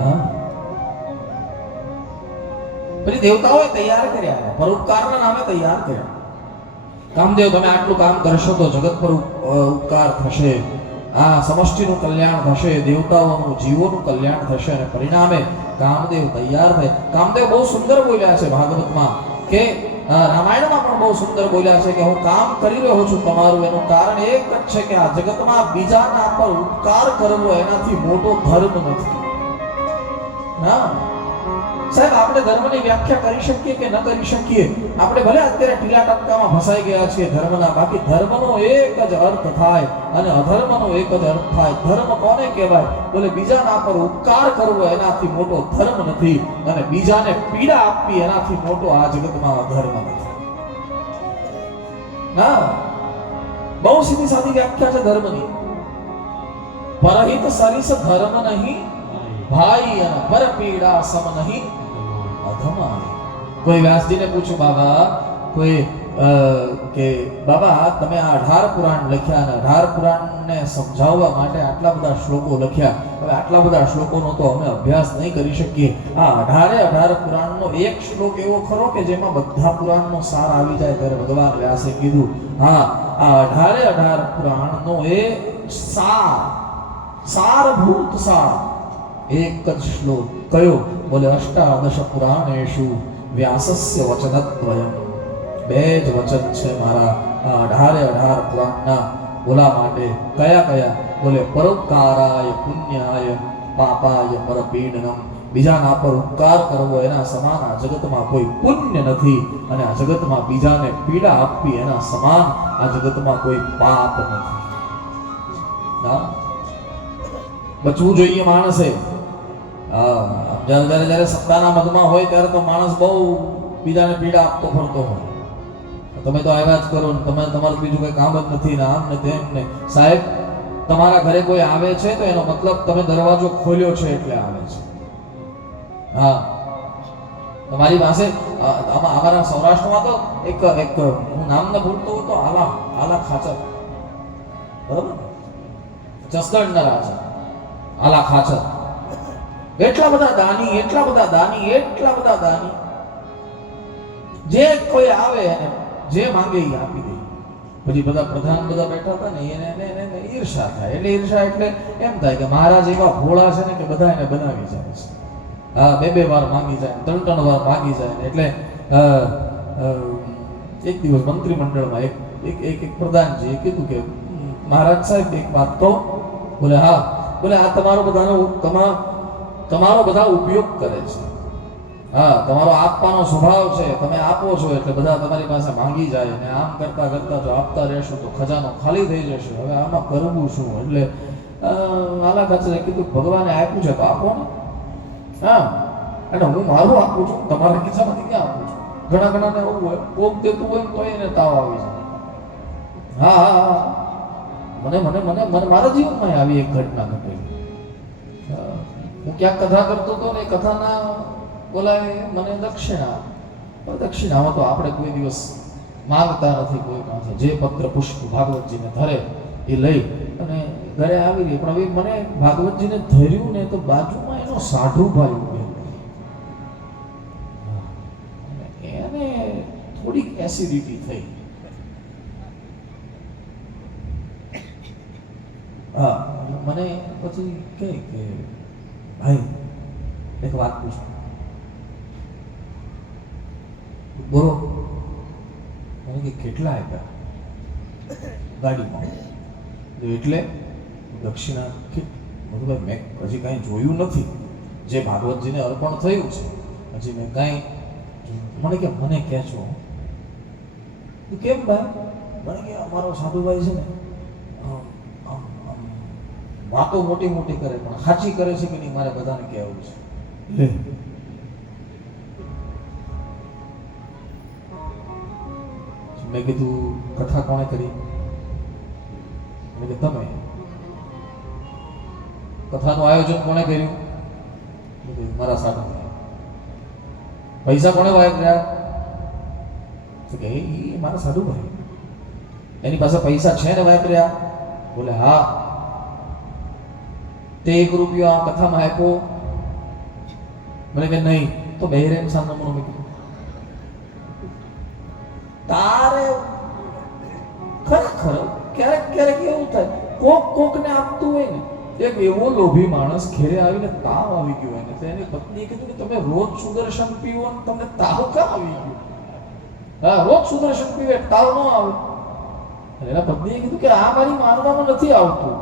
હા, પછી દેવતાઓએ તૈયાર કર્યા, પરોપકારના નામે તૈયાર કર્યા. કામદેવ તમે આટલું કામ કરશો તો જગત પર ઉપકાર થશે, આ સમષ્ટિનું કલ્યાણ થશે, દેવતાઓનું જીવોનું કલ્યાણ થશે અને પરિણામે કામદેવ તૈયાર થાય. કામદેવ બહુ સુંદર બોલ્યા છે ભાગવતમાં, કે રામાયણમાં પણ બહુ સુંદર બોલ્યા છે કે હું કામ કરી રહ્યો છું તમારું, એનું કારણ એક જ છે કે આ જગતમાં બીજાના પર ઉપકાર કરવો એનાથી મોટો ધર્મ નથી. ના સાહેબ, આપણે ધર્મની વ્યાખ્યા કરી શકીએ કે ન કરી શકીએ. આપણે ભલે અત્યારે ટીલા ટપકામાં ફસાઈ ગયા છીએ ધર્મના, બાકી ધર્મનો એક જ અર્થ થાય અને અધર્મનો એક જ અર્થ થાય. ધર્મ કોને કહેવાય? બોલે બીજાના પર ઉપકાર કરવો એનાથી મોટો ધર્મ નથી, અને બીજાને પીડા આપવી એનાથી મોટો આ જગતમાં અધર્મ નથી. ના, બહુ સીધી સાદી વ્યાખ્યા છે ધર્મની. પરહિત સરિસ ધર્મ નહીં ભાઈ, અને પર પીડા સમ નહીં અધમાઈ. કોઈ વ્યાસજીને પૂછ્યું બાબા, કોઈ કે બાબા તમે આ 18 પુરાણ લખ્યા અને 18 પુરાણને સમજાવવા માટે આટલા બધા શ્લોકો લખ્યા, હવે આટલા બધા શ્લોકોનો તો અમે અભ્યાસ નહીં કરી શકીએ. આ 18 પુરાણનો એક શ્લોક એવો ખરો કે જેમાં બધા પુરાણનો સાર આવી જાય? ત્યારે ભગવાન વ્યાસે કીધું હા, આ 18 પુરાણનો એ સારભૂત સાર એક જ શ્લોક કયો? બોલે અષ્ટાદશ પુરાણેષુ વ્યાસસ્ય વચનદ્વયમ. બે જ વચન છે મારા આ 18 પુરાણના બોલા માટે. કયા કયા? બોલે પરોપકારાય પુણ્યાય પાપાય પરપીડનમ. બીજાના પર ઉપકાર કરવો એના સમાન આ જગતમાં કોઈ પુણ્ય નથી, અને આ જગતમાં બીજાને પીડા આપવી એના સમાન આ જગતમાં કોઈ પાપ નથી. ના, બચવું જોઈએ માણસે. જ્યારે સત્તાના મદમાં હોય ત્યારે તો માણસ બહુ બીજાને પીડા આપતો ફરતો હોય. તમે તો આવ્યા જ કરો ને, તમારું બીજું કઈ કામ જ નથી ને, આમ ને તેમ ને. સાહેબ, તમારા ઘરે કોઈ આવે છે તો એનો મતલબ તમે દરવાજો ખોલ્યો છે એટલે આવે છે. હા, તમારી પાસે અમારા સૌરાષ્ટ્રમાં તો એક હું નામ ન ભૂલતો હોય તો આલા ખાચર, બરાબર, જસદણના રાજા આલા ખાચર. એટલા બધા દાની, જે કોઈ આવે અને જે માંગે એ આપી દે. પછી બધા પ્રધાન બધા બેઠા હતા ને, એને ઈર્ષા થાય. એટલે એમ થાય કે મહારાજ એવા ભોળા છે ને કે બધા એને બનાવી જાય છે. હા, બે વાર માંગી જાય, 3 વાર માંગી જાય. એટલે એક દિવસ મંત્રીમંડળમાં એક પ્રધાનજીએ કીધું કે મહારાજ સાહેબ એક વાત કહો. બોલે હા. બોલે આ તમારો બધા ઉપયોગ કરે છે. હા, તમારો આપવાનો સ્વભાવ છે, તમે આપો છો એટલે બધા તમારી પાસે માંગી જાય, ને આમ કરતા કરતા જો આપતા રહેશો તો ખજાનો ખાલી થઈ જશે. હવે આમાં કરવું શું? એટલે આલા ખાચરે કીધું ભગવાને આપ્યું છે તો આપો ને. હા, એટલે હું મારું આપું છું, તમારા ખિસ્સામાંથી ક્યાં આપું છું? ઘણા એવું હોય, કોક દેતું હોય તો એને તાવ આવી જાય. હા, મને મારા જીવનમાં આવી એક ઘટના ઘટેલી. હું ક્યાંક કથા કરતો હતો ને, કથાના બોલાવે મને દક્ષિણામાં તો આપણે કોઈ દિવસ માંગતા નથી કોઈ પાસે. જે પત્ર પુષ્પ ભાગવતજીને ધરે એ લઈ અને ઘરે આવી ગઈ. પણ હવે મને ભાગવતજીને ધર્યું ને તો બાજુમાં એનો સાઢુ ભાઈ ઉભેલો, એને થોડીક એસિડિટી થઈ. હા, મને પછી કહે કે ભાઈ એક વાત પૂછું. બોલો. મને કે કેટલા આપ્યા ગાડીમાં? એટલે દક્ષિણા મેં હજી કાંઈ જોયું નથી. જે ભાગવતજીને અર્પણ થયું છે હજી મેં કાંઈ. મને કે મને કહેશો. કેમ ભાઈ? મને કે અમારો સાધુભાઈ છે ને વાતો મોટી મોટી કરે પણ સાચી કરે છે કે નહીં મારે બધાને કહેવું છે. લે મેં કીધું કથા કોણે કરી? મેં કીધું તમે. કથાનું આયોજન કોણે કર્યું? મારા સાધુ. પૈસા કોણે વાપર્યા? તો કે એ મારા સાધુ ભાઈ. એની પાસે પૈસા છે ને વાપર્યા? બોલે હા. તે 1 રૂપિયો આ કથામાં આપ્યો? મને કે નહીં. તો બહેરેમ સાનો મને કીધું તારે ખરેખર ક્યારેક ક્યારેક એવું થાય કોક ને આપતું હોય ને. એક એવો લોભી માણસ ઘેરે આવીને તાવ આવી ગયો હોય ને તો એની પત્નીએ કીધું કે તમે રોજ સુદર્શન પીવો ને તમને તાવ કાં આવી ગયો? હા, રોજ સુદર્શન પીવે તાવ ન આવે. એના પત્નીએ કીધું કે આ મારી માનવામાં નથી આવતું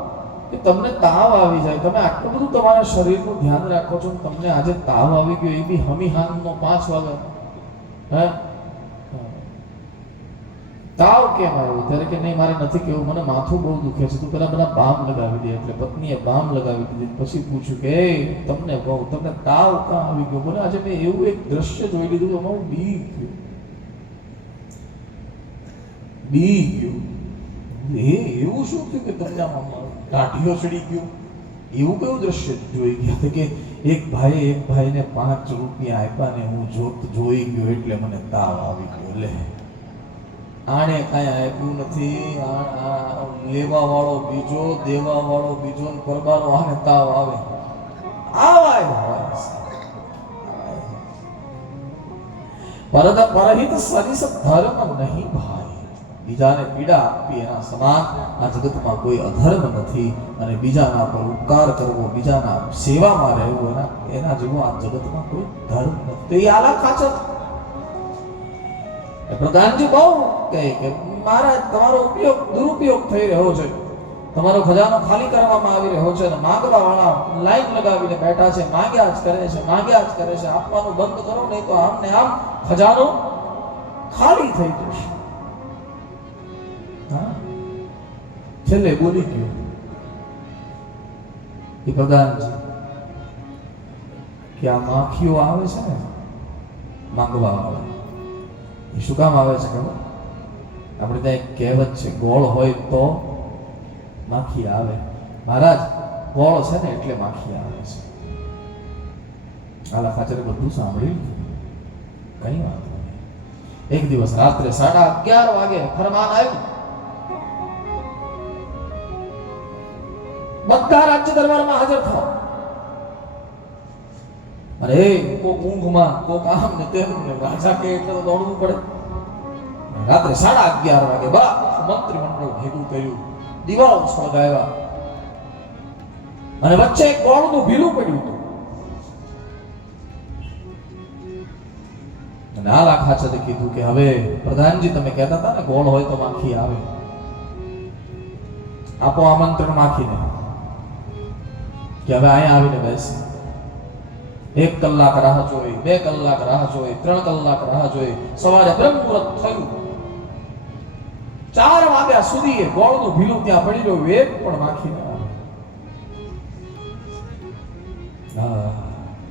કે તમને તાવ આવી જાય. તમે આટલું બધું તમારા શરીરનું ધ્યાન રાખો છો, તમને આજે તાવ આવી ગયો એ બી હમીહાનનો 5 વાગે. હે તાવ કેમ આવ્યો? ત્યારે કે નહીં મારે નથી કેવું, મને માથું બહુ દુખે છે. તું પેલા બધા બામ લગાવી દે. એટલે પત્નીએ બામ લગાવી દીધી. પછી પૂછ્યું કે તમને કહું તમને તાવ કાં આવી ગયો? બોલે આજે મેં એવું એક દ્રશ્ય જોઈ લીધું એમાં હું બી ગયું. એવું શું થયું કે તમને કાઢીઓ ચડી ગયો? એવું કયું દ્રશ્ય જોઈ ગયા કે એક ભાઈને 5 રૂપિયા આપ્યા ને હું જોઈ ગયો એટલે મને તાવ આવી ગયો. લે આને કાંઈ આપ્યું નથી. લેવા વાળો બીજો, દેવા વાળો બીજો, ને પરબારો આને તાવ આવે. પરહિત સરિસ ધર્મ નહીં ભાઈ. બીજાને પીડા આપવી એના સમાન આ જગતમાં કોઈ અધર્મ નથી. અને બીજાના પર ઉપકાર કરવો, બીજાના સેવામાં રહેવું એના જેવો આ જગતમાં કોઈ ધર્મ નથી. તો એ આલા ખાચર પ્રધાનજી બહુ કહે કે મહારાજ તમારો દુરુપયોગ થઈ રહ્યો છે. તમારો ખજાનો ખાલી કરવામાં આવી રહ્યો છે અને માંગવા વાળા લાઈન લગાવીને બેઠા છે. માંગ્યા જ કરે છે. આપવાનું બંધ કરો નહીં તો આમને આમ ખજાનો ખાલી થઈ જશે. છેલ્લે બોલી ગયો એ પ્રધાનજી કે આ માખીઓ આવે છે ને માંગવા વાળા, એ શું કામ આવે છે ખબર? આપણે ત્યાં એક કહેવત છે, ગોળ હોય તો માખી આવે. મહારાજ ગોળ છે ને એટલે માખી આવે છે. આલા ખાચરે બધું સાંભળ્યું, કઈ વાત નહીં. એક દિવસ રાત્રે 11:30 વાગે ફરમાન આવ્યું, બધા રાજ્ય દરબારમાં હાજર થાઓ. અરે કોક ઊંઘમાં, કોક આમ ને તેમ ને રાજા કે એટલે તો દોડવું પડે. રાત્રે 11:30 વાગે બા મંત્રીમંડળ ભેગું કર્યું, દિવાળો સળગાવ્યા અને વચ્ચે એક ગોળનું ભીલું પડ્યું હતું. અને આલા ખાચરે કીધું કે હવે પ્રધાનજી તમે કહેતા હતા ને ગોળ હોય તો માખી આવે, આપો આમંત્રણ માખીને કે હવે અહીંયા આવીને બેસી. 1 કલાક રાહ જોઈ, 2 કલાક રાહ જોઈ, 3 કલાક રાહ જોઈ. સવારે બ્રહ્મ મુહૂર્ત થયું, 4 વાગ્યા સુધી એ ગોળનું ભીલું ત્યાં પડી રહ્યું, એક પણ માખી ન આવે.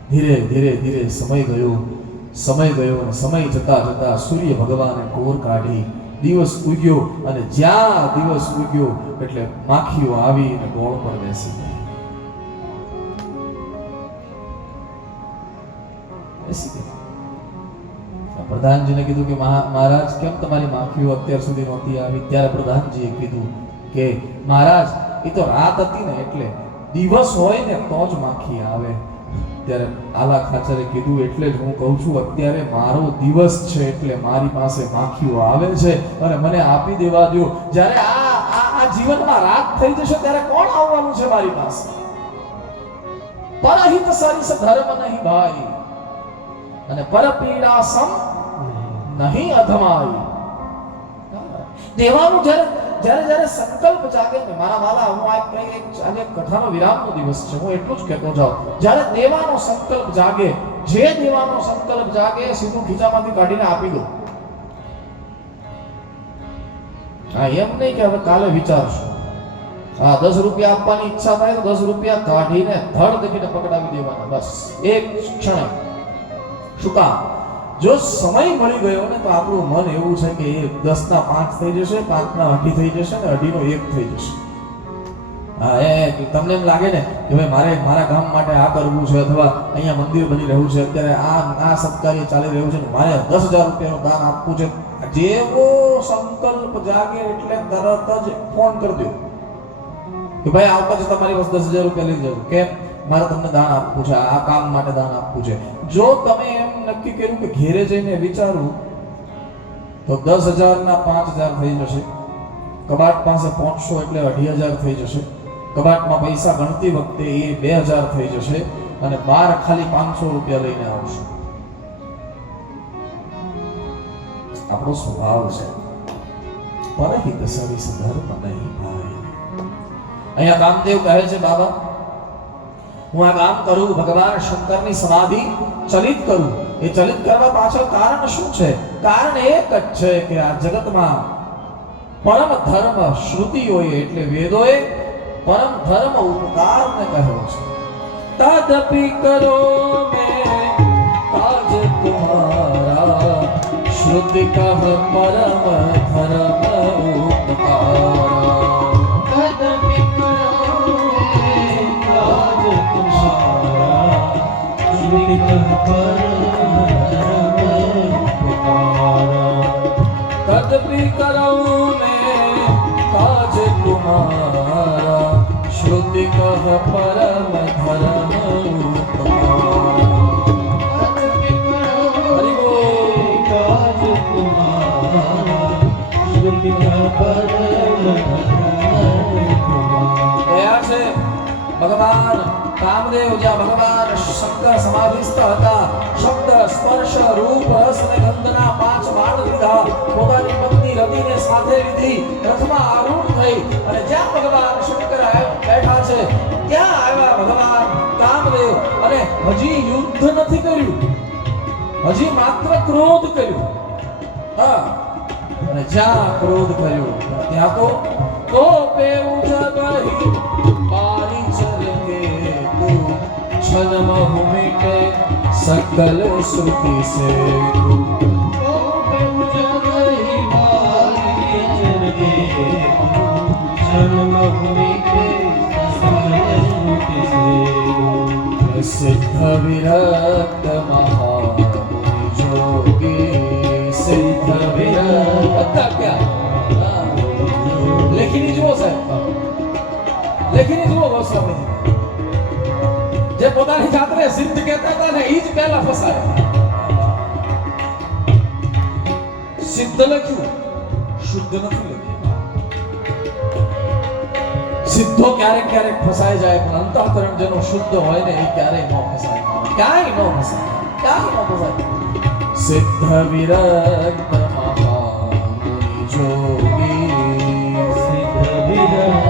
ધીરે ધીરે સમય ગયો અને સમય જતા સૂર્ય ભગવાને કોર કાઢી, દિવસ ઉગ્યો અને જ્યાં દિવસ ઉગ્યો એટલે માખીઓ આવી અને ગોળ પર બેસી ગઈ. પ્રધાનજીને કીધું કે મહારાજ કેમ તમારી માખીઓ અત્યાર સુધી નહોતી આવી? ત્યારે પ્રધાનજીએ કીધું કે મહારાજ એ તો રાત હતી ને એટલે, દિવસ હોય ને તો જ માખી આવે. ત્યારે આલા ખાચરે કીધું એટલે જ હું કહું છું અત્યારે મારો દિવસ છે એટલે મારી પાસે માખીઓ આવે છે અને મને આપી દેવા દો. જ્યારે આ જીવનમાં રાત થઈ જશે ત્યારે કોણ આવવાનું છે મારી પાસે? પરહિત સરિસ ધર્મ નહીં ભાઈ અને પરપીડા સમ નહીં અધમાઈ. દેવાનું જ્યારે સંકલ્પ જાગે ને મારા વાલા, હું આજે કથાનો વિરામનો દિવસ છે, હું એટલું જ કહેતો જાઉં, જ્યારે દેવાનો સંકલ્પ જાગે, જે દેવાનો સંકલ્પ જાગે સીધું ખીચામાંથી કાઢીને આપી દો. હા, એમ નહીં કે હવે કાલે વિચારશું. હા 10 રૂપિયા આપવાની ઈચ્છા થાય તો 10 રૂપિયા કાઢીને ધડ દેખીને પકડાવી દેવાના બસ એક ક્ષણે. શું કામ? જો સમય મળી ગયો ને તો આપણું મન એવું છે કે એ 10 ના 5 થઈ જશે, 5 ના 2.5 થઈ જશે ને 2.5 નો 1 થઈ જશે. હા એ તમને એમ લાગે ને કે ભાઈ મારે મારા ગામ માટે આ કરવું છે અથવા અહીંયા મંદિર બની રહ્યું છે, અત્યારે આ સત્કાર્ય ચાલી રહ્યું છે ને મારે 10,000 રૂપિયાનું દાન આપવું છે. જેવો સંકલ્પ જાગે એટલે તરત જ ફોન કરી દો કે ભાઈ આવતા જ તમારી પાસે 10,000 રૂપિયા લઈ જાવ. કેમ? મારે તમને દાન આપવું છે, આ કામ માટે દાન આપવું છે. જો તમે એમ નક્કી કર્યું કે ઘેરે જઈને વિચારું તો 10,000 ના 5,000 થઈ જશે, કબાટ પાસે પહોંચશો એટલે 2,500 થઈ જશે, કબાટમાં પૈસા ગણતી વખતે એ 2,000 થઈ જશે અને બહાર ખાલી 500 રૂપિયા લઈને આવશો. આપણો સ્વભાવ છે પરહિત સવિસ ધર્મ નહીં ભાઈ. અહીંયા કામદેવ કહે છે બાબા હું આ કામ કરું, ભગવાન શંકરની સમાધિ ચલિત કરું. એ ચલિત કરવા પાછળ કારણ શું છે? કારણ એક જ છે કે આ જગતમાં પરમ ધર્મ શ્રુતિઓએ એટલે વેદોએ પરમ ધર્મ ઉપકારને કહ્યો છે. તદપિ કરો મેં કાજ તુમ્હારા શ્રુતિ કહ પરમ ધર્મ ઉપકારા. તદપિ કરો મેં કાજ તુમ્હારા શ્રુતિ કહ પરમ ધર્મ ઉપકારા. તદપિ કરો મેં काज तुम्हारा श्रुति कह परम धर्म काज तुम्हारा श्रुति कह परम ऐसे भगवान कामदेव ज्યાં ભગવાન શંકર સમાધિસ્થ હતા, શબ્દ સ્પર્શ રૂપ રસ અને ગંધના 5 વાણ લીધા, પોતાની પત્ની રતિને સાથે લીધી, રથમાં આરૂઢ થઈ અને જ્યાં ભગવાન શંકર બેઠા છે ત્યાં આવ્યા ભગવાન કામદેવ અને હજી યુદ્ધ નથી કર્યું, હજી માત્ર ક્રોધ કર્યું. હા અને જ્યાં ક્રોધ કર્યો ત્યાં તો કોપે ઉજગહી બારી ચરકે તું છલમ હુમિકે सकल श्रुति से कोपे उजगहि बारी चरके छलम हुमिके सकल श्रुति से सिद्ध विरक्त महामुनि जोगी सिद्ध विरक्त क्या लेखिनी જુઓ સાહેબ, લેખિની જુઓ ગોસ્વામીજી જે પોતાની જાતને સિદ્ધ કહેતા હતા ને એ જ પહેલા ફસાયા. સિદ્ધ લખ્યું, શુદ્ધ નથી લખ્યું. સિદ્ધો ક્યારેક ક્યારેક ફસાઈ જાય પણ અંતઃકરણ જેનો શુદ્ધ હોય ને એ ક્યારેય ન ફસાય, ક્યાંય ન ફસાય, ક્યાંય ન ફસાય. સિદ્ધ વિરક્ત મહામુનિ જોગી સિદ્ધ વિરક્ત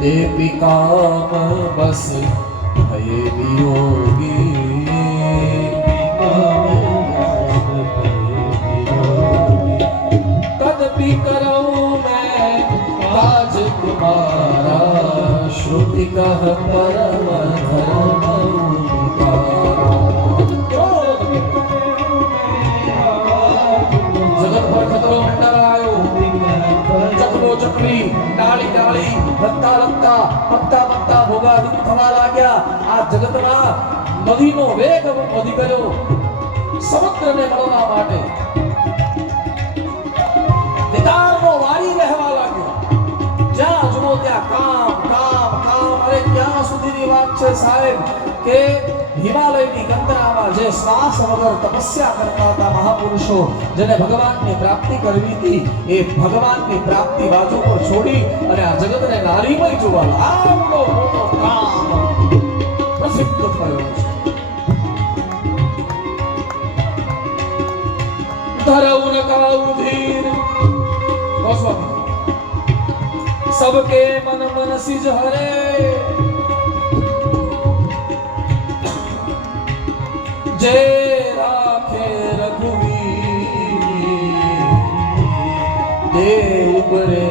देवी काम बस भये वियोगी तदपि करो मैं काज तुम्हारा श्रुति कह परम धर्म जगत पर खतरो मंडरायो चकलो चकली डाली डाली લગતા લગતા પત્તા પત્તા ભોગાદિત થવા લાગ્યા. આ જગતમાં નદીનો વેગ વધી ગયો સમુદ્રને મળવા માટે, વિકારનો વારી વહેવા લાગ્યો. જ્યાં જુઓ ત્યાં કામ કામ કામ. અરે ક્યાં સુધીની વાત છે સાહેબ કે હિમાલયની ગંગનામાં જે શ્વાસ વગર તપસ્યા કરતા હતા મહાપુરુષો, જેને ભગવાનની પ્રાપ્તિ કરવી હતી, એ ભગવાનની પ્રાપ્તિ બાજુ પર છોડી અને આ જગતને નારીમય જોવા આવડો મોટો કામ પ્રસિદ્ધ થયો છે. ધરઉન કાઉ ધીર ગોસ્વામી सबके मन मन सिज हरे जय राखे रघुवीर देव ઉબરે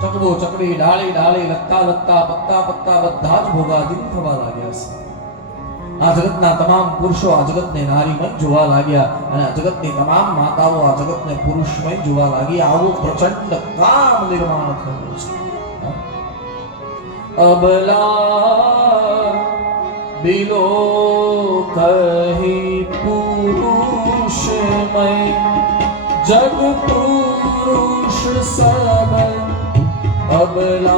ચકડો ચકડી ડાળી ડાળી લગતા લગતા પત્તા પત્તા બધા જ ભોગાધીન થવા લાગ્યા છે. આ જગતના તમામ પુરુષો આ જગતને નારીમય જોવા લાગ્યા અને આ જગતની તમામ માતાઓ આ જગતને પુરુષમય જોવા લાગી. આવું પ્રચંડ કામ નિર્માણ થયું છે. અબલા બિલો કહી પુરુષમય જગ પુરુષ સબ અબલામયમ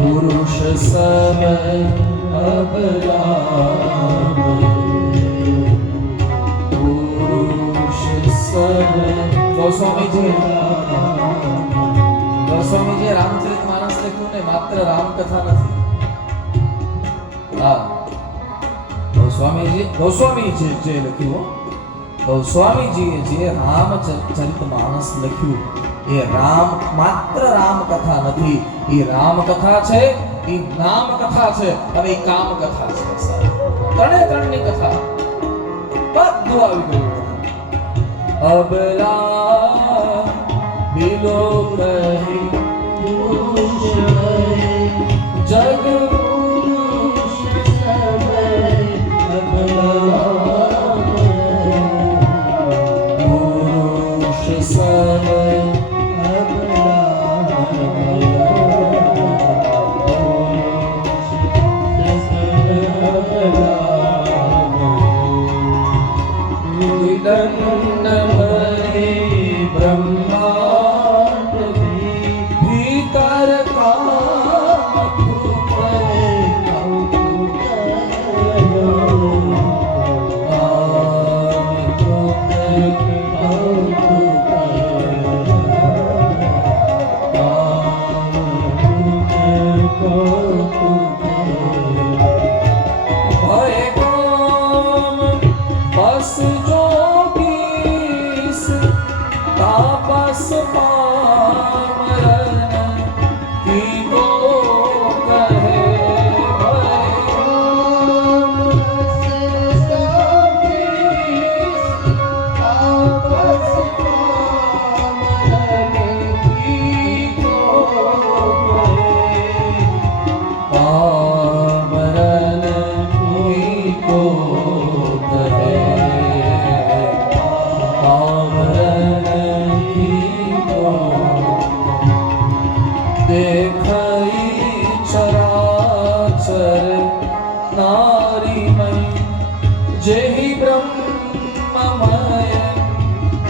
પુરુષ સબ અબલામયમ પુરુષ સબ. ગોસ્વામીજી રામચરિતમાનસ લખ્યું ને માત્ર રામકથા નથી. ગોસ્વામીજી જે લખ્યું, ગોસ્વામીજીએ જે રામચરિતમાનસ લખ્યું એ માત્ર રામકથા નથી. એ રામકથા છે, એ નામકથા છે અને એ કામકથા છે. ત્રણે ત્રણની કથા બધું આવી ગયું. અબલા બિલો કહી જગ પુરુષ સબ પુરુષ સબ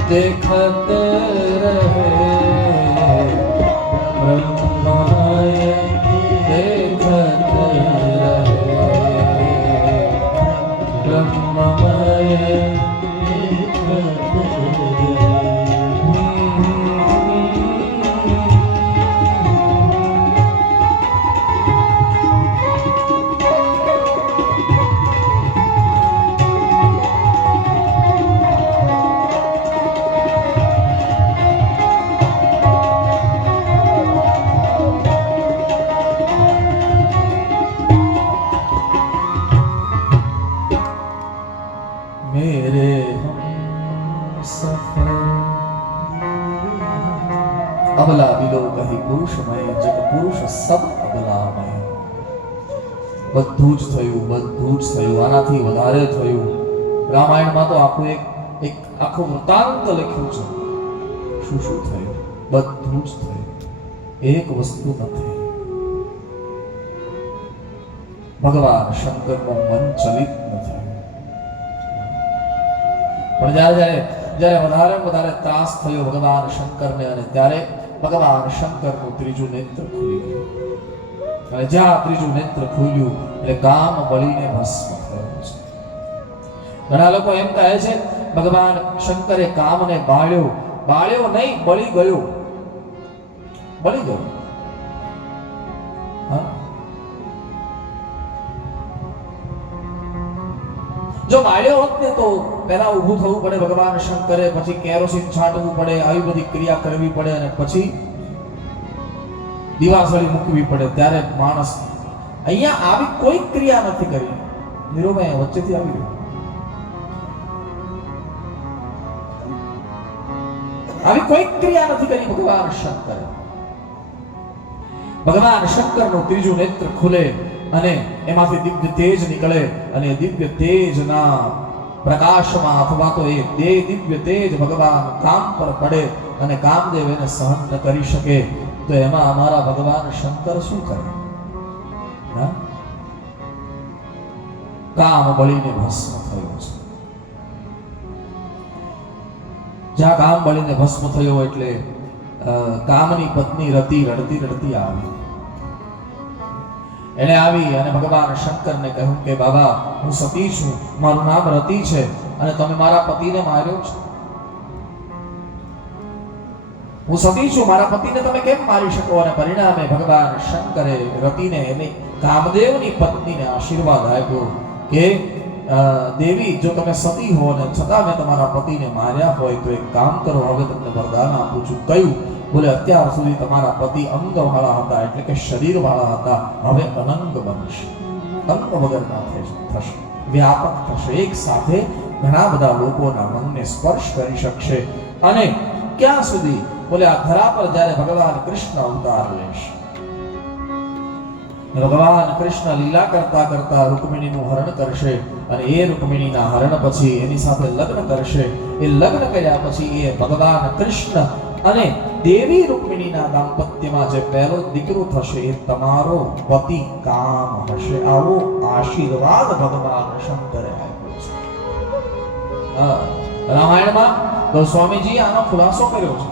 देखत रहे ब्रह्ममय देखत रहे ब्रह्ममय मेरे हम सफर अबला बिलो कही पुरुषमय जग पुरुष सब अबलामय. બધું જ થયું. આનાથી વધારે થયું. રામાયણમાં તો આખું એક આખું વૃત્તાંત લખ્યું છે. શું શું થયું? બધું જ થયું. એક વસ્તુ નથી. ભગવાન શંકરનું મન ચલિત નથી. પણ જ્યારે વધારે ત્રાસ થયો ભગવાન શંકરને અને ત્યારે ભગવાન શંકરનું ત્રીજું નેત્ર ખુલી ગયું. અને જ્યાં ત્રીજું નેત્ર ખુલ્યું એટલે કામ બળીને ભસ્મ થયો છે. ઘણા લોકો એમ કહે છે ભગવાન શંકરે કામને બાળ્યો નહીં, બળી ગયો. જો બાળ્યો હોત ને તો પહેલા ઊભું થવું પડે ભગવાન શંકરે, પછી કેરોસીન છાંટવું પડે, આવી બધી ક્રિયા કરવી પડે અને પછી દિવાસળી મૂકવી પડે, ત્યારે માણસ અહીંયા આવી કોઈ ક્રિયા નથી કરી. નીરુભાઈ વચ્ચેથી આવી ગયો. આવી કોઈ ક્રિયા નથી કરી ભગવાન શંકરે. ભગવાન શંકરનું ત્રીજું નેત્ર ખુલે અને એમાંથી દિવ્ય તેજ નીકળે અને દિવ્ય તેજના પ્રકાશમાં અથવા તો એ દિવ્ય તેજ ભગવાન કામ પર પડે અને કામદેવ એને સહન ન કરી શકે તો એમાં અમારા ભગવાન શંકર શું કરે? કામ બળીને ભસ્મ થયો છે. જ્યાં કામ બળીને ભસ્મ થયો એટલે કામની પત્ની રતિ રડતી રડતી આવી. એને આવી અને ભગવાન શંકરને કહ્યું કે બાબા હું સતી છું, મારું નામ રતિ છે અને તમે મારા પતિને માર્યો છે. હું સતી છું, મારા પતિને તમે કેમ મારી શકો? અને પરિણામે ભગવાન શંકરે રતિને એટલે કામદેવની પત્નીને આશીર્વાદ આપ્યો કે દેવી જો તમે સતી હો ને છતાં મેં તમારા પતિને માર્યા હોય તો એક કામ કરો, હવે તમને વરદાન આપું છું. કયું? બોલે અત્યાર સુધી તમારા પતિ અંગવાળા હતા એટલે કે શરીરવાળા હતા, હવે અનંગ બનશે, અંગ વગરના થશે, વ્યાપક થશે, એક સાથે ઘણા બધા લોકોના મનને સ્પર્શ કરી શકશે. અને ક્યાં સુધી? બોલે આ ધરા પર જ્યારે ભગવાન કૃષ્ણ અવતાર લેશે, ભગવાન કૃષ્ણ લીલા કરતા કરતા રૂકમિણીનું હરણ કરશે અને એ રૂકમિણીના હરણ પછી એની સાથે લગ્ન કરશે. એ લગ્ન કર્યા પછી એ ભગવાન કૃષ્ણ અને દેવી રૂકમિણીના દાંપત્યમાં જે પહેલો દીકરો થશે એ તમારો પતિ કામ હશે. આવો આશીર્વાદ ભગવાન શંકરે આપ્યો છે. રામાયણમાં ગોસ્વામીજી આનો ખુલાસો કર્યો છે.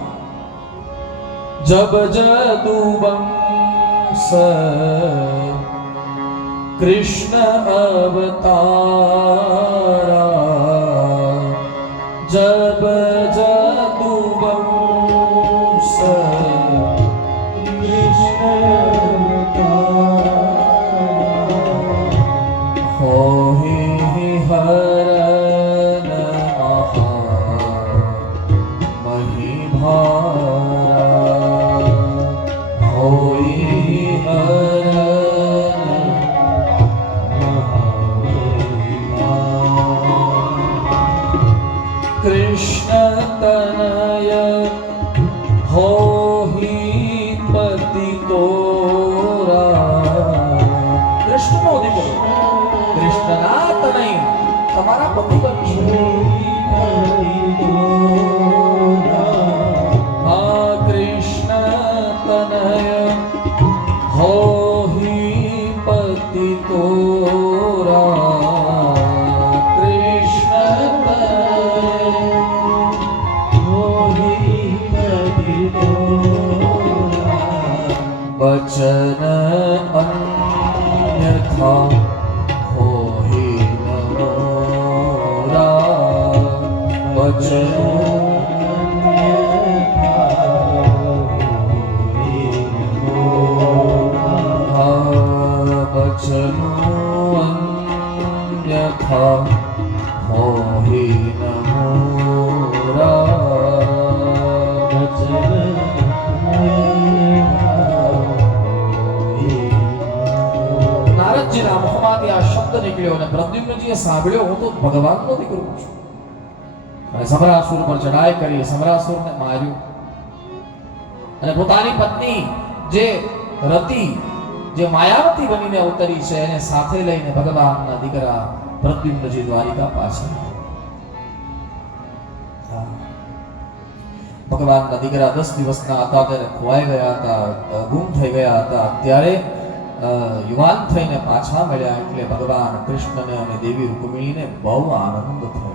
જબ જદુવંશ કૃષ્ણ અવતારા, જબ જદુવંશ કૃષ્ણ અવતારા, હોહિ હરન મહિભારા, હોઈ કૃષ્ણ તનય હોહિ પતિ તોરા. કૃષ્ણનો દીકરો, કૃષ્ણના તનય તમારા પતિ બનશે. આ કૃષ્ણ તનય હોહિ પતિ તોરા, वचन अन्यथा होहि न मोरा, वचन वचनो अन्यथा होहि न मोरा, નારદજીના મુખમાંથી આ શબ્દ નીકળ્યો અને પ્રદ્યુમ્નજીએ સાંભળ્યો હું તો ભગવાનનો દીકરો છું. અને સમરાસુર પર ચડાઈ કરી, સમરાસુરને માર્યો અને પોતાની પત્ની જે રતિ જે માયાવતી બનીને અવતરી છે એને સાથે લઈને ભગવાનના દીકરા પ્રદ્યુમ્નજી દ્વારિકા પાછા. ભગવાનના દીકરા 10 દિવસના હતા ત્યારે ખોવાઈ ગયા હતા, ગુમ થઈ ગયા હતા. ત્યારે યુવાન થઈને પાછા મળ્યા એટલે ભગવાન કૃષ્ણને અને દેવી રૂકમિણીને બહુ આનંદ થયો.